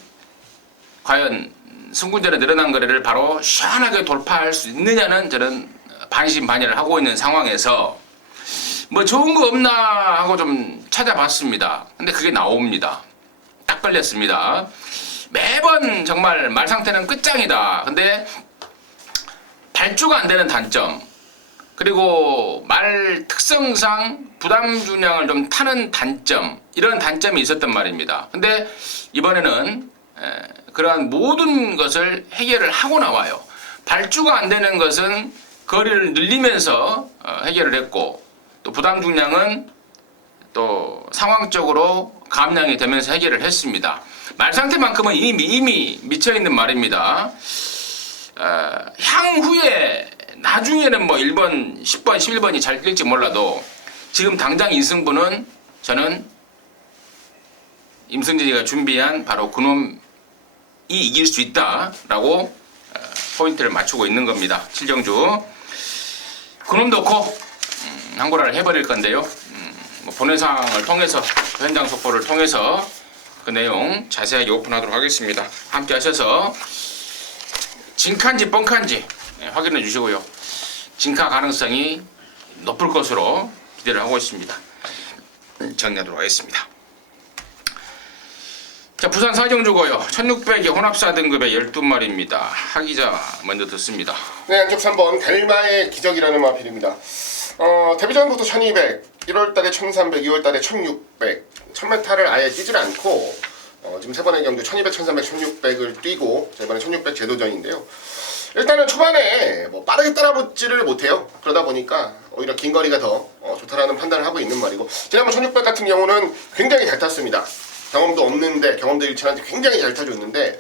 과연 승군전에 늘어난 거리를 바로 시원하게 돌파할 수 있느냐는 저는 반신반의를 하고 있는 상황에서 뭐 좋은 거 없나 하고 좀 찾아봤습니다. 근데 그게 나옵니다. 딱 걸렸습니다. 매번 정말 말 상태는 끝장이다. 근데 발주가 안 되는 단점 그리고 말 특성상 부담 중량을 좀 타는 단점 이런 단점이 있었단 말입니다. 근데 이번에는 그러한 모든 것을 해결을 하고 나와요. 발주가 안 되는 것은 거리를 늘리면서 해결을 했고 또 부담 중량은 또 상황적으로 감량이 되면서 해결을 했습니다. 말 상태만큼은 이미 미쳐있는 말입니다. 향후에 나중에는 뭐 1번, 10번, 11번이 잘 뛸지 몰라도 지금 당장 2승부는 저는 임승진이가 준비한 바로 그놈이 이길 수 있다라고 포인트를 맞추고 있는 겁니다. 7경주 그놈 넣고 항고라를 해버릴 건데요. 뭐 본회상을 통해서 현장 속보를 통해서 그 내용 자세하게 오픈하도록 하겠습니다. 함께 하셔서 진카인지 뻥카인지 확인해 주시고요. 진카 가능성이 높을 것으로 기대를 하고 있습니다. 정리하도록 하겠습니다. 자, 부산 사경주고요. 1600의 혼합 4등급의 12마리입니다. 하기자 먼저 듣습니다. 네, 안쪽 3번 델마의 기적이라는 마필입니다. 데뷔전부터 1200, 1월달에 1300, 2월달에 1600, 1000m를 아예 뛰질 않고 지금 세 번의 경주 1200, 1300, 1600을 뛰고 이번에 1600 제도전인데요. 일단은 초반에 뭐 빠르게 따라붙지를 못해요. 그러다 보니까 오히려 긴 거리가 더 좋다라는 판단을 하고 있는 말이고 지난번 1600 같은 경우는 굉장히 잘 탔습니다. 경험도 없는데 경험도 잃지 않는데 굉장히 잘 타줬는데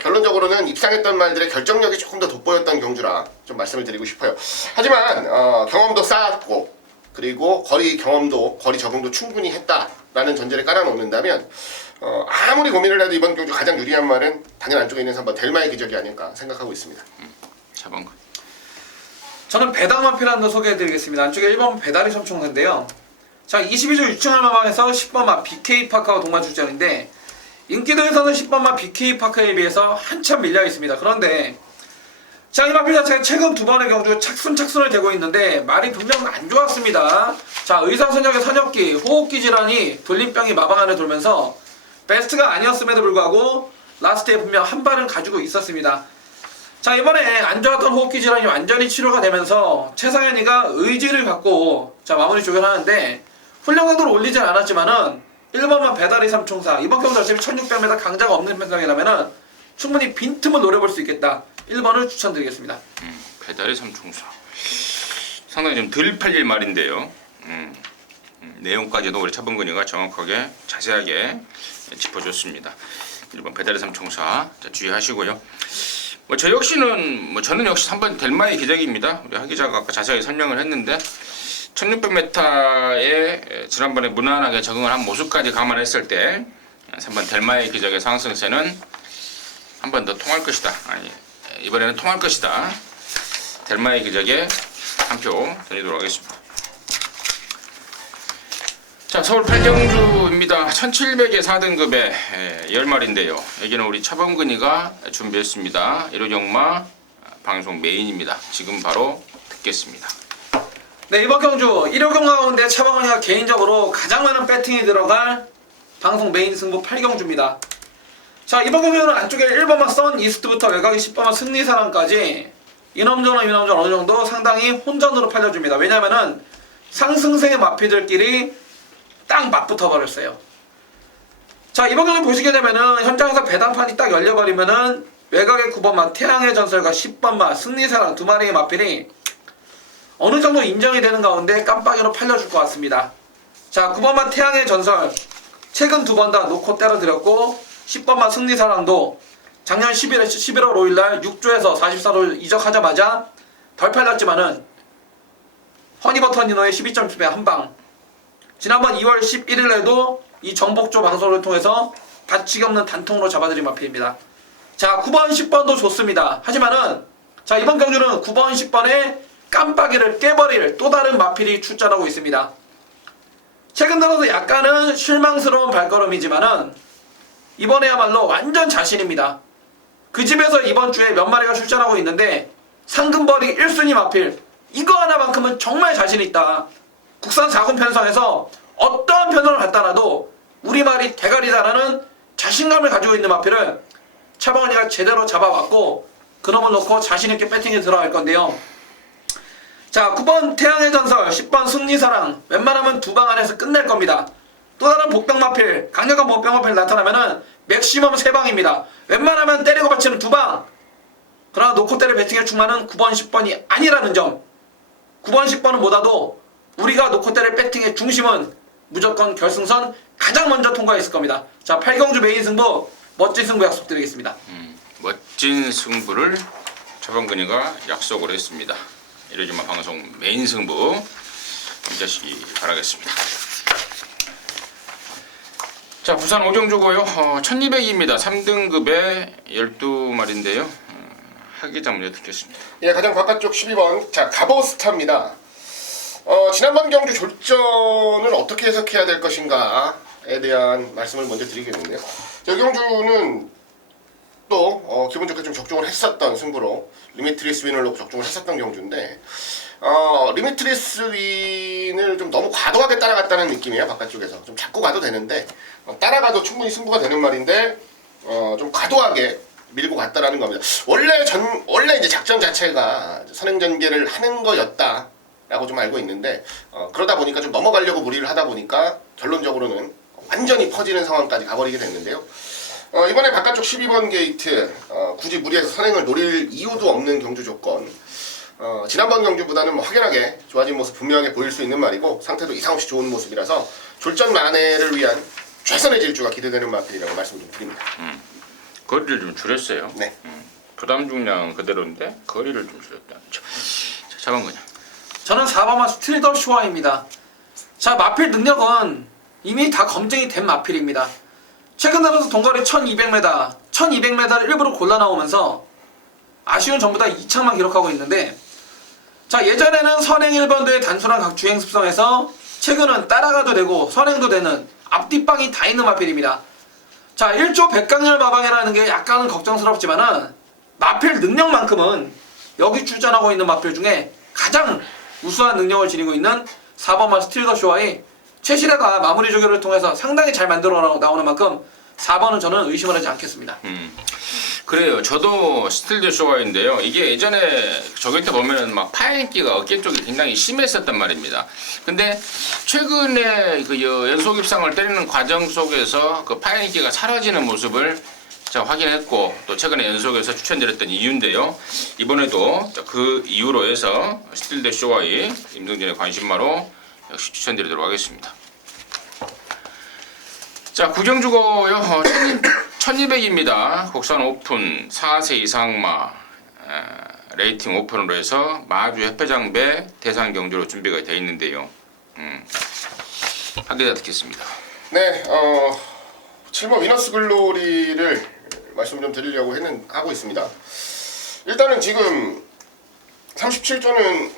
결론적으로는 입상했던 말들의 결정력이 조금 더 돋보였던 경주라 좀 말씀을 드리고 싶어요. 하지만 경험도 쌓았고 그리고 거리 적응도 충분히 했다라는 전제를 깔아놓는다면 아무리 고민을 해도 이번 경주 가장 유리한 말은 당연 안쪽에 있는 3번 델마의 기적이 아닐까 생각하고 있습니다. 4번 저는 배당마필한도 소개해드리겠습니다. 안쪽에 1번 배달이 삼총사인데요. 자, 22조 유충할 마방에서 10번마 BK파크와 동반 출전인데 인기도에서는 10번마 BK파크에 비해서 한참 밀려 있습니다. 그런데 자, 이 마필 자체가 최근 두 번의 경주 착순을 대고 있는데 말이 분명 안 좋았습니다. 자, 의사선역의 선역기, 호흡기 질환이 돌림병이 마방 안에 돌면서 베스트가 아니었음에도 불구하고 라스트에 분명 한 발은 가지고 있었습니다. 자, 이번에 안 좋았던 호흡기 질환이 완전히 치료가 되면서 최상현이가 의지를 갖고 자 마무리 조절하는데 훌륭한도를 올리진 않았지만은 1번만 배달이 삼총사 이번 경주 어차피 1600m 강자가 없는 편성이라면은 충분히 빈틈을 노려볼 수 있겠다. 1번을 추천드리겠습니다. 배달의 삼총사 상당히 좀 덜 팔릴 말인데요. 내용까지도 우리 차범근이가 정확하게 자세하게 짚어줬습니다. 1번 배달의 삼총사 주의하시고요. 뭐 저 역시는 저는 역시 3번 델마의 기적입니다. 우리 하 기자가 아까 자세하게 설명을 했는데 1600m에 지난번에 무난하게 적응을 한 모습까지 감안했을 때 3번 델마의 기적의 상승세는 한 번 더 통할 것이다. 아니 이번에는 통할 것이다. 델마의 기적에 한 표 드리도록 하겠습니다. 자, 서울 8경주입니다. 1700의 4등급의 10마리인데요. 여기는 우리 차범근이가 준비했습니다. 1호 경마 방송 메인입니다. 지금 바로 듣겠습니다. 네, 이번 경주 1호 경마 가운데 차범근이가 개인적으로 가장 많은 배팅이 들어갈 방송 메인 승부 8경주입니다. 자, 이번 경주는 안쪽에 1번마 선 이스트부터 외곽이 10번마 승리사랑까지 이넘저는 어느 정도 상당히 혼전으로 팔려줍니다. 왜냐면은 상승세의 마피들끼리 딱 맞붙어 버렸어요. 자, 이번 경기 보시게 되면은 현장에서 배당판이 딱 열려버리면은 외곽의 9번마 태양의 전설과 10번마 승리사랑 두 마리의 마필이 어느 정도 인정이 되는 가운데 깜빡이로 팔려줄 것 같습니다. 자, 9번마 태양의 전설 최근 두 번 다 놓고 때려드렸고 10번마 승리사랑도 작년 11월 5일날 6조에서 44로 이적하자마자 덜 팔렸지만은 허니버터니노의 12.7배 한방, 지난번 2월 11일에도 이 정복조 방송을 통해서 다치기 없는 단통으로 잡아들인 마필입니다. 자, 9번 10번도 좋습니다. 하지만은 자, 이번 경주는 9번 10번에 깜빡이를 깨버릴 또 다른 마필이 출전하고 있습니다. 최근 들어서 약간은 실망스러운 발걸음이지만은 이번에야말로 완전 자신입니다. 그 집에서 이번 주에 몇 마리가 출전하고 있는데 상금벌이 1순위 마필, 이거 하나만큼은 정말 자신 있다. 국산 4군 편성에서 어떠한 편성을 갖다 놔도 우리 말이 대가리다라는 자신감을 가지고 있는 마필을 차범원이가 제대로 잡아왔고 그놈을 놓고 자신있게 배팅에 들어갈 건데요. 자, 9번 태양의 전설, 10번 승리사랑 웬만하면 두 방 안에서 끝낼 겁니다. 또 다른 복병 마필, 강력한 복병 마필 나타나면은 맥시멈 3방입니다. 웬만하면 때리고 받치는 2방. 그러나 놓고 때릴 배팅의 충만은 9번 10번이 아니라는 점. 9번 10번은 뭐다도 우리가 놓고 때릴 배팅의 중심은 무조건 결승선 가장 먼저 통과했을 겁니다. 자, 8경주 메인 승부 멋진 승부 약속드리겠습니다. 멋진 승부를 차범근이가 약속을 했습니다. 이러지만 방송 메인 승부 함께하시기 바라겠습니다. 자, 부산 오경주고요. 1200입니다. 3등급에 12마리인데요. 하기자 문제 듣겠습니다. 예, 가장 바깥쪽 12번. 자, 가버스타입니다. 지난번 경주 졸전을 어떻게 해석해야 될 것인가에 대한 말씀을 먼저 드리겠는데요. 이 경주는 또 기본적으로 좀 적중을 했었던 승부로 리미트리스 윈을 놓고 적중을 했었던 경주인데 리미트리스 윈을 좀 너무 과도하게 따라갔다는 느낌이에요. 바깥쪽에서 좀 잡고 가도 되는데 따라가도 충분히 승부가 되는 말인데 좀 과도하게 밀고 갔다라는 겁니다. 원래 이제 작전 자체가 선행전개를 하는 거였다라고 좀 알고 있는데 그러다 보니까 좀 넘어가려고 무리를 하다 보니까 결론적으로는 완전히 퍼지는 상황까지 가버리게 됐는데요. 이번에 바깥쪽 12번 게이트 굳이 무리해서 선행을 노릴 이유도 없는 경주 조건. 지난번 경주보다는 뭐 확연하게 좋아진 모습 분명하게 보일 수 있는 말이고 상태도 이상 없이 좋은 모습이라서 졸전 만회를 위한 최선의 질주가 기대되는 마필이라고 말씀 좀 드립니다. 거리를 좀 줄였어요. 네. 부담 중량 그대로인데 거리를 좀 줄였다. 자, 차범근이. 저는 4번마 스틸더 쇼아입니다. 자, 마필 능력은 이미 다 검증이 된 마필입니다. 최근 들어서 동거리 1200m, 1200m를 일부러 골라 나오면서 아쉬운 전부 다 2창만 기록하고 있는데 자, 예전에는 선행 1번도의 단순한 각 주행 습성에서 최근은 따라가도 되고 선행도 되는 앞뒷방이 다 있는 마필입니다. 자, 1조 백강렬 마방이라는 게 약간은 걱정스럽지만은 마필 능력만큼은 여기 출전하고 있는 마필 중에 가장 우수한 능력을 지니고 있는 4번마 스틸더 쇼와의 최시래가 마무리 조교를 통해서 상당히 잘 만들어 나오는 만큼 4번은 저는 의심을 하지 않겠습니다. 그래요. 저도 스틸드 쇼와인데요. 이게 예전에 저기 때 보면은 막 파인기가 어깨 쪽이 굉장히 심했었단 말입니다. 근데 최근에 그 연속 입상을 때리는 과정 속에서 그 파인기가 사라지는 모습을 제가 확인했고 또 최근에 연속에서 추천드렸던 이유인데요. 이번에도 그 이유로 해서 스틸드 쇼와이 임동진의 관심마로 역시 추천드리도록 하겠습니다. 자, 구경주고요. 1200입니다. 국산 오픈 4세 이상마 레이팅 오픈으로 해서 마주 협회장배 대상 경주로 준비가 되어 있는데요. 하기자 듣겠습니다. 네, 7번 위너스 글로리를 말씀 좀 드리려고 하고 있습니다. 일단은 지금 37조는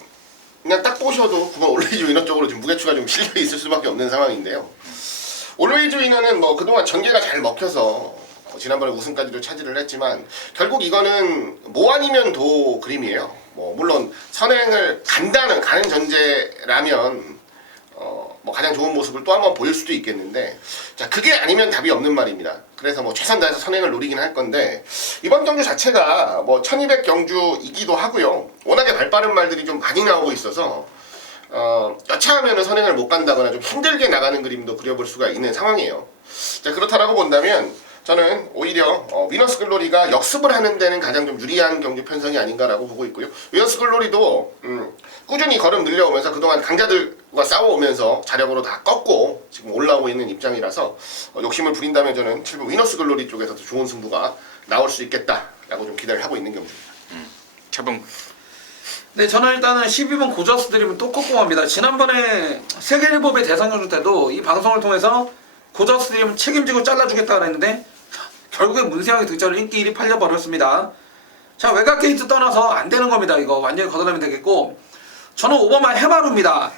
그냥 딱 보셔도 9번 올레이즈 위너 쪽으로 지금 무게추가 좀 실려 있을 수밖에 없는 상황인데요. 올웨이즈 위너는 뭐 그동안 전개가 잘 먹혀서 지난번에 우승까지도 차지를 했지만 결국 이거는 뭐 아니면 도 그림이에요. 뭐 물론 선행을 가는 전제라면 뭐 가장 좋은 모습을 또 한번 보일 수도 있겠는데, 자 그게 아니면 답이 없는 말입니다. 그래서 뭐 최선 다해서 선행을 노리긴 할 건데, 이번 경주 자체가 뭐 1200 경주이기도 하고요. 워낙에 발빠른 말들이 좀 많이 나오고 있어서 여차하면은 선행을 못 간다거나 좀 힘들게 나가는 그림도 그려볼 수가 있는 상황이에요. 자 그렇다라고 본다면 저는 오히려 위너스 글로리가 역습을 하는 데는 가장 좀 유리한 경주 편성이 아닌가라고 보고 있고요. 위너스 글로리도 꾸준히 걸음 늘려오면서 그동안 강자들과 싸워오면서 자력으로 다 꺾고 지금 올라오고 있는 입장이라서 욕심을 부린다면 저는 7번 위너스 글로리 쪽에서도 좋은 승부가 나올 수 있겠다라고 좀 기대를 하고 있는 경주입니다. 차범. 네, 저는 일단은 12번 고저스 드림은 또 꼼꼼합니다. 지난번에 세계일보배 대상경주 때도 이 방송을 통해서 고저스 드림은 책임지고 잘라주겠다 그랬는데 결국에 문세영의 득점을 인기 1위 팔려버렸습니다. 자, 외곽 게이트 떠나서 안 되는 겁니다. 이거 완전히 걷어내면 되겠고, 저는 5번만 해마루입니다.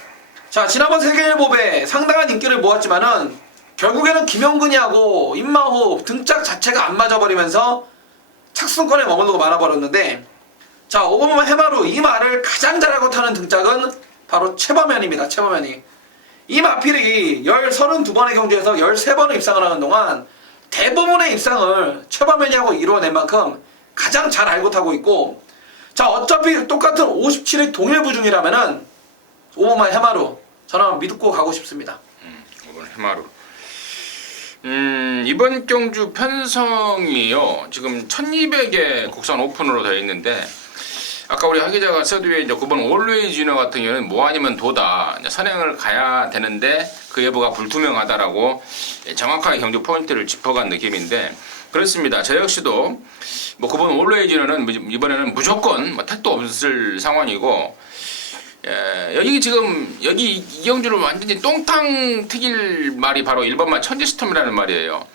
자, 지난번 세계일보배 상당한 인기를 모았지만은 결국에는 김영근이하고 임마호 등짝 자체가 안 맞아버리면서 착순권에 머무르고 말아버렸는데, 자, 5번만 해마루 이 말을 가장 잘하고 타는 등짝은 바로 최범현입니다. 최범현이. 이 마필이 32번의 경주에서 13번을 입상을 하는 동안 대부분의 입상을 최범현이 하고 이루어낸 만큼 가장 잘 알고 타고 있고, 자 어차피 똑같은 57의 동일 부중이라면은 5번만 해마루 저는 믿고 가고 싶습니다. 5번 해마루. 이번 경주 편성이요. 지금 1200의 국산 오픈으로 되어 있는데, 아까 우리 하 기자가 서두에 이제 9번 올웨이즈 위너 같은 경우는 뭐 아니면 도다 선행을 가야 되는데 그 여부가 불투명하다라고 정확하게 경주 포인트를 짚어간 느낌인데, 그렇습니다. 저 역시도 뭐 9번 올웨이즈 위너는 이번에는 무조건 뭐 택도 없을 상황이고, 여기 지금 이 경주를 완전히 똥탕 튀길 말이 바로 1번만 천지스톰이라는 말이에요.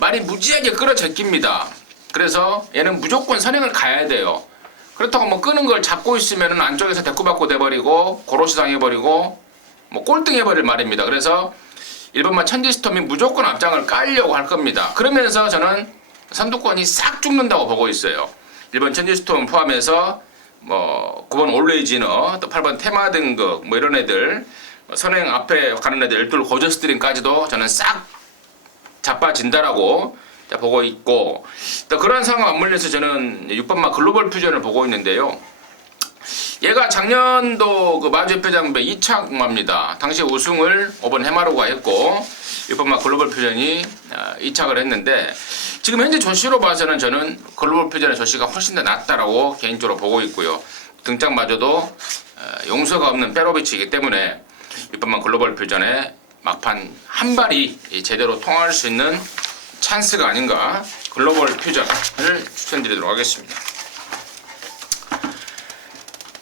말이 무지하게 끌어제낍니다. 그래서 얘는 무조건 선행을 가야 돼요. 그렇다고 뭐 끄는 걸 잡고 있으면은 안쪽에서 대꾸받고 돼버리고 고로시 당해버리고 뭐 꼴등해버릴 말입니다. 그래서 1번만 천지스톰이 무조건 앞장을 깔려고 할 겁니다. 그러면서 저는 선두권이 싹 죽는다고 보고 있어요. 1번 천지스톰 포함해서 뭐 9번 올레이지너, 또 8번 테마 등극 뭐 이런 애들, 선행 앞에 가는 애들 12 고저스드림까지도 저는 싹 자빠진다라고 보고 있고, 또 그런 상황 맞물려서 저는 6번마 글로벌 퓨전을 보고 있는데요. 얘가 작년도 그 마주협회장배 2착마입니다. 당시 우승을 5번 해마루가 했고 6번마 글로벌 퓨전이 2착을 했는데, 지금 현재 조시로 봐서는 저는 글로벌 퓨전의 조시가 훨씬 더 낫다라고 개인적으로 보고 있고요. 등짝마저도 용서가 없는 페로비치이기 때문에 6번마 글로벌 퓨전의 막판 한 발이 제대로 통할 수 있는 찬스가 아닌가, 글로벌 퓨전을 추천드리도록 하겠습니다.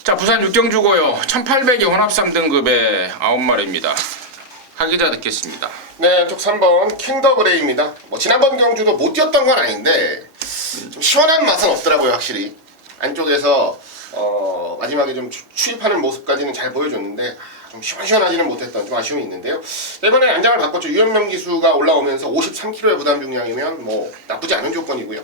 자, 부산 6경주고요. 1800의 혼합 3등급의 9마리입니다. 하 기자 듣겠습니다. 네, 쪽 3번 킹더그레이입니다. 뭐 지난번 경주도 못 뛰었던 건 아닌데 좀 시원한 맛은 없더라고요, 확실히. 안쪽에서 마지막에 좀 추입하는 모습까지는 잘 보여줬는데 좀 시원시원하지는 못했던 좀 아쉬움이 있는데요. 이번에 안장을 바꿨죠. 유현명 기수가 올라오면서 53kg의 부담 중량이면 뭐 나쁘지 않은 조건이고요.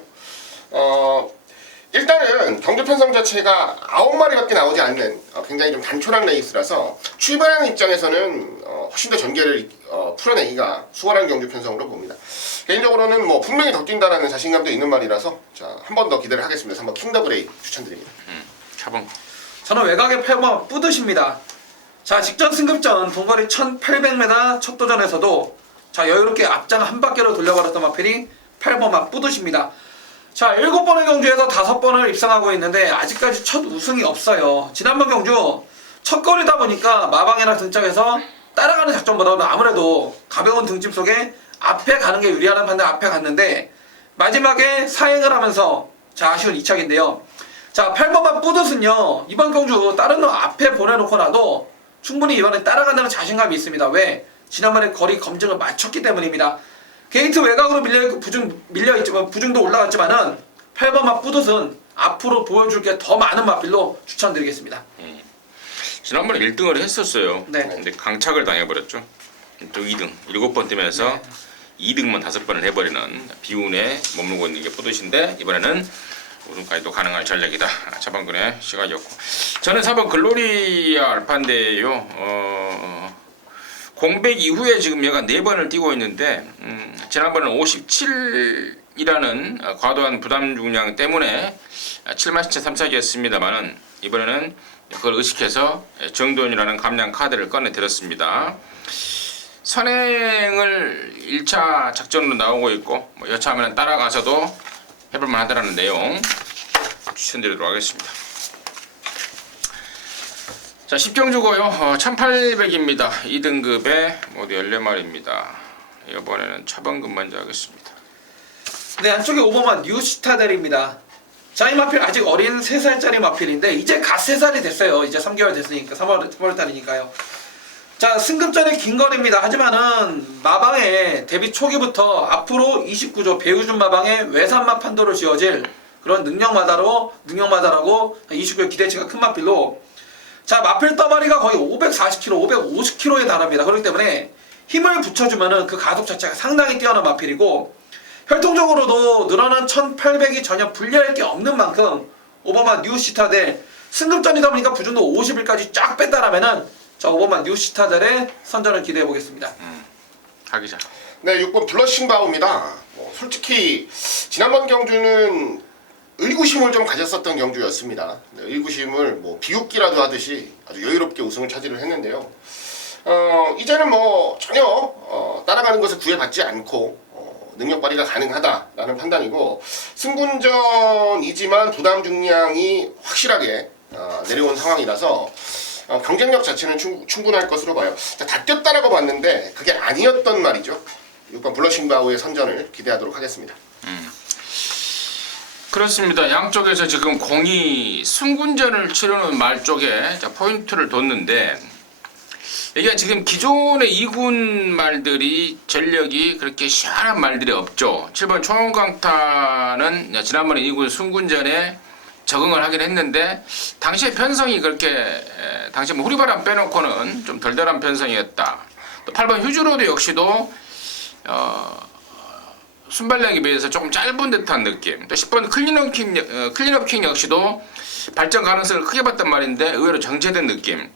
일단은 경주 편성 자체가 9마리밖에 나오지 않는 굉장히 좀 단촐한 레이스라서 출발하는 입장에서는 훨씬 더 전개를 풀어내기가 수월한 경주 편성으로 봅니다. 개인적으로는 뭐 분명히 더 뛴다라는 자신감도 있는 말이라서 자, 한 번 더 기대를 하겠습니다. 3번 킹더그레이 추천드립니다. 차봉. 저는 외곽의 8번 뿌듯입니다. 자, 직전 승급전 동거리 1800m 첫 도전에서도 자 여유롭게 앞장 한 바퀴로 돌려버렸던 마필이 8번 뿌듯입니다. 자, 7번의 경주에서 5번을 입상하고 있는데 아직까지 첫 우승이 없어요. 지난번 경주 첫 거리다 보니까 마방이나 등짝에서 따라가는 작전보다는 아무래도 가벼운 등짐 속에 앞에 가는 게 유리하다는 판단 앞에 갔는데 마지막에 사행을 하면서 자 아쉬운 2착인데요. 자, 8번만 뿌듯은요, 이번 경주 다른 놈 앞에 보내놓고 나도 충분히 이번에 따라간다는 자신감이 있습니다. 왜? 지난번에 거리 검증을 마쳤기 때문입니다. 게이트 외곽으로 밀려있고 밀려있지만 부중도 올라갔지만은 8번만 뿌듯은 앞으로 보여줄 게 더 많은 마필로 추천드리겠습니다. 지난번에 1등을 했었어요. 네. 근데 강착을 당해버렸죠. 또 2등, 7번 뛰면서 네. 2등만 5번을 해버리는 비운에 머물고 있는 게 뿌듯인데, 이번에는 우승까지도 가능할 전략이다. 차범근의 시각이었고, 저는 4번 글로리아 알파인데요. 공백 이후에 지금 얘가 4번을 뛰고 있는데 지난번에는 57이라는 과도한 부담 중량 때문에 7만시차 3차기였습니다만은 이번에는 그걸 의식해서 정도현이라는 감량 카드를 꺼내들었습니다. 선행을 1차 작전으로 나오고 있고 뭐 여차하면 따라가서도 해볼만 하다는 내용 추천드리도록 하겠습니다. 자, 10경주고요. 1800입니다. 2등급에 모두 14마리입니다. 이번에는 차번금 먼저 하겠습니다. 네, 안쪽에 5번만 뉴시타델입니다. 자, 이 마필 아직 어린 3살짜리 마필인데 이제 갓 3살이 됐어요. 이제 3개월 됐으니까 3월달이니까요. 자, 승급전의 긴 거리입니다. 하지만은 마방에 데뷔 초기부터 앞으로 29조 배우준 마방에 외산마 판도로 지어질 그런 능력마다라고 29조 기대치가 큰 마필로, 자, 마필 떠마리가 거의 540kg, 550kg에 달합니다. 그렇기 때문에 힘을 붙여주면은 그 가속 자체가 상당히 뛰어난 마필이고, 혈통적으로도 늘어난 1800이 전혀 불리할 게 없는 만큼 오버만 뉴시타델 승급전이다 보니까 부준도 50일까지 쫙 뺀다라면은 자, 오버만 뉴시타델의 선전을 기대해 보겠습니다. 하기자. 네, 6번 블러싱 바우입니다. 솔직히 지난번 경주는 의구심을 좀 가졌었던 경주였습니다. 네, 의구심을 뭐 비웃기라도 하듯이 아주 여유롭게 우승을 차지를 했는데요. 이제는 뭐 전혀 따라가는 것을 구애받지 않고 능력 발휘가 가능하다라는 판단이고, 승군전이지만 부담 중량이 확실하게 내려온 상황이라서 경쟁력 자체는 충분할 것으로 봐요. 자, 다 뛰었다라고 봤는데 그게 아니었던 말이죠. 6번 블러싱 바우의 선전을 기대하도록 하겠습니다. 그렇습니다. 양쪽에서 지금 공이 승군전을 치르는 말 쪽에 포인트를 뒀는데, 이게 지금 기존의 2군 말들이 전력이 그렇게 시원한 말들이 없죠. 7번 총원강타는 지난번에 2군 승군전에 적응을 하긴 했는데 당시에 편성이 그렇게 당시 뭐 후리바람 빼놓고는 좀 덜덜한 편성이었다. 또 8번 휴즈로드 역시도 순발력에 비해서 조금 짧은 듯한 느낌. 또 10번 클린업킹 역시도 발전 가능성을 크게 봤단 말인데 의외로 정체된 느낌.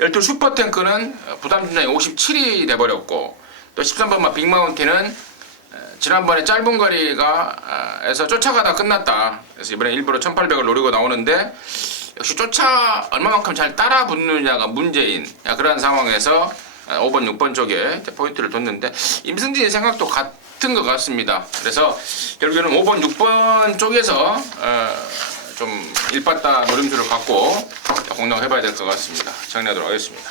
12 슈퍼탱크는 부담 중량이 57이 돼버렸고, 또 13번 빅마운틴은 지난번에 짧은 거리가에서 쫓아가다 끝났다. 그래서 이번에 일부러 1800을 노리고 나오는데 역시 얼마만큼 잘 따라 붙느냐가 문제인 그런 상황에서 5번, 6번 쪽에 포인트를 뒀는데 임승진의 생각도 같은 것 같습니다. 그래서 결국에는 5번, 6번 쪽에서 좀 일바따 노림수를 갖고 공략해봐야 될 것 같습니다. 정리하도록 하겠습니다.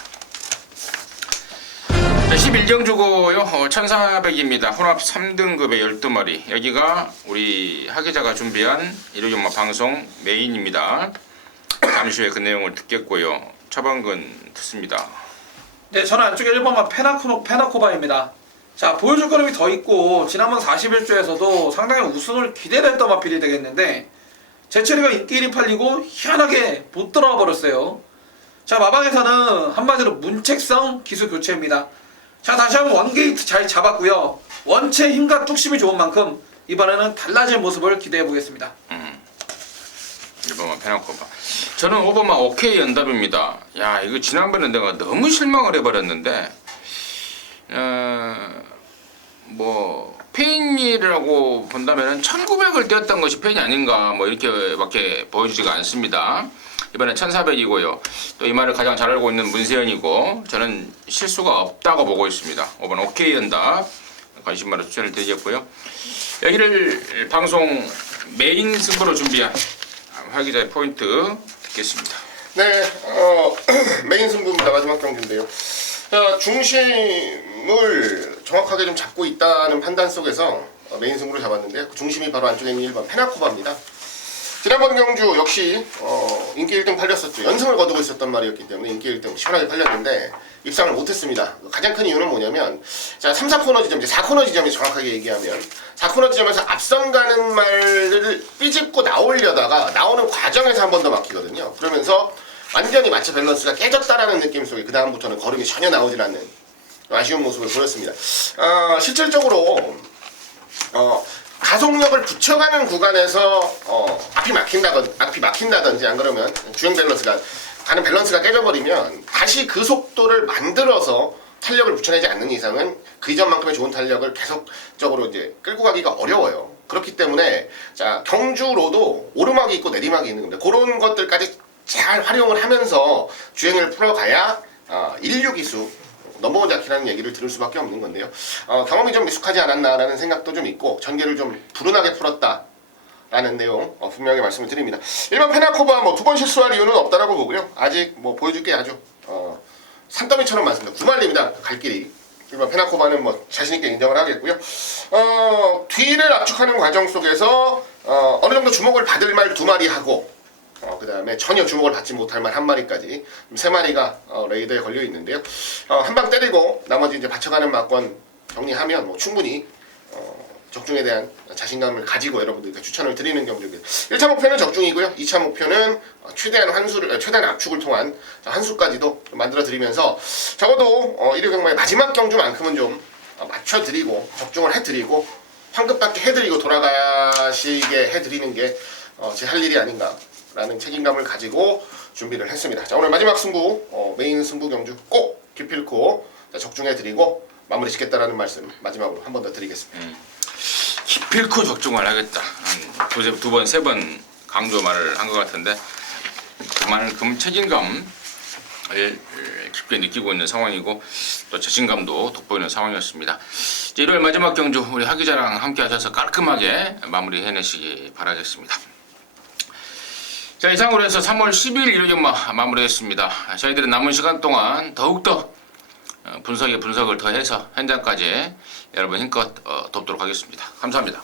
11경주고요. 1400입니다. 혼합 3등급의 12마리. 여기가 우리 하기자가 준비한 일요일마 방송 메인입니다. 잠시 후에 그 내용을 듣겠고요. 차범근 듣습니다. 네, 저는 안쪽에 1번만 페나코바입니다. 자, 보여줄 거름이 더 있고 지난번 41조에서도 상당히 우승을 기대를 했던 마필이 되겠는데 제철이가 인기일이 팔리고 희한하게 못 들어와 버렸어요. 자, 마방에서는 한마디로 문책성 기술 교체입니다. 자, 다시 한번 원게이트 잘 잡았고요. 원체 힘과 뚝심이 좋은 만큼 이번에는 달라질 모습을 기대해 보겠습니다. 1번만 페나코바. 저는 5번만 오케이 연답입니다. 야, 이거 지난번에 내가 너무 실망을 해버렸는데 뭐 페인이라고 본다면은 1900을 뛰었던 것이 페인이 아닌가 뭐 이렇게밖에 보여주지가 않습니다. 이번에 1400이고요. 또 이 말을 가장 잘 알고 있는 문세현이고, 저는 실수가 없다고 보고 있습니다. 5번 오케이 연답 관심마다 추천을 드리겠고요. 여기를 방송 메인 승부로 준비한 화기자의 포인트 듣겠습니다. 네, 메인 승부입니다. 마지막 경기인데요. 자, 중심을 정확하게 좀 잡고 있다는 판단 속에서 메인 승부를 잡았는데 그 중심이 바로 안쪽에 있는 1번 페나코바입니다. 지난번 경주 역시 인기 1등 팔렸었죠. 연승을 거두고 있었던 말이었기 때문에 인기 1등 시원하게 팔렸는데 입상을 못했습니다. 가장 큰 이유는 뭐냐면, 자, 3, 4코너 지점, 이제 4코너 지점이 정확하게 얘기하면 4코너 지점에서 앞선 가는 말을 삐집고 나오려다가 나오는 과정에서 한 번 더 막히거든요. 그러면서 완전히 마체 밸런스가 깨졌다라는 느낌 속에 그 다음부터는 걸음이 전혀 나오질 않는 아쉬운 모습을 보였습니다. 실질적으로 가속력을 붙여가는 구간에서 앞이 막힌다든지 안 그러면 주행 밸런스가 가는 밸런스가 깨져버리면 다시 그 속도를 만들어서 탄력을 붙여내지 않는 이상은 그 이전만큼의 좋은 탄력을 계속적으로 이제 끌고 가기가 어려워요. 그렇기 때문에 자 경주로도 오르막이 있고 내리막이 있는 겁니다. 그런 것들까지 잘 활용을 하면서 주행을 풀어가야 16기수 넘버원 자키라는 얘기를 들을 수밖에 없는 건데요. 경험이 좀 미숙하지 않았나라는 생각도 좀 있고 전개를 좀 불운하게 풀었다. 라는 내용 분명하게 말씀을 드립니다. 1번 페나코바 뭐 두 번 실수할 이유는 없다라고 보고요. 아직 뭐 보여줄 게 아주 산더미처럼 많습니다. 구말립니다. 갈 길이. 1번 페나코바는 뭐 자신있게 인정을 하겠고요. 뒤를 압축하는 과정 속에서 어느 정도 주목을 받을 말 2마리 하고 그 다음에 전혀 주목을 받지 못할 말 1마리까지 3마리가 레이더에 걸려 있는데요. 한 방 때리고 나머지 이제 받쳐가는 막권 정리하면 뭐 충분히 적중에 대한 자신감을 가지고 여러분들께 추천을 드리는 경주입니다. 1차 목표는 적중이고요. 2차 목표는 최대한 압축을 통한 한수까지도 만들어 드리면서 적어도 1회 경마의 마지막 경주만큼은 좀 맞춰드리고 적중을 해드리고 환급받게 해드리고 돌아가시게 해드리는 게 제 할 일이 아닌가라는 책임감을 가지고 준비를 했습니다. 자, 오늘 마지막 승부 메인 승부 경주 꼭 기필코 적중해드리고 마무리 짓겠다라는 말씀 마지막으로 한 번 더 드리겠습니다. 기필코 적중을 하겠다. 한 두 번, 세 번 강조 말을 한 것 같은데 그만큼 책임감을 깊게 느끼고 있는 상황이고 또 자신감도 돋보이는 상황이었습니다. 이제 1월 마지막 경주 우리 하기자랑 함께 하셔서 깔끔하게 마무리 해내시기 바라겠습니다. 자, 이상으로 해서 3월 10일 1회 경마 마무리했습니다. 저희들은 남은 시간 동안 더욱더 분석에 분석을 더해서 현장까지 여러분 힘껏 돕도록 하겠습니다. 감사합니다.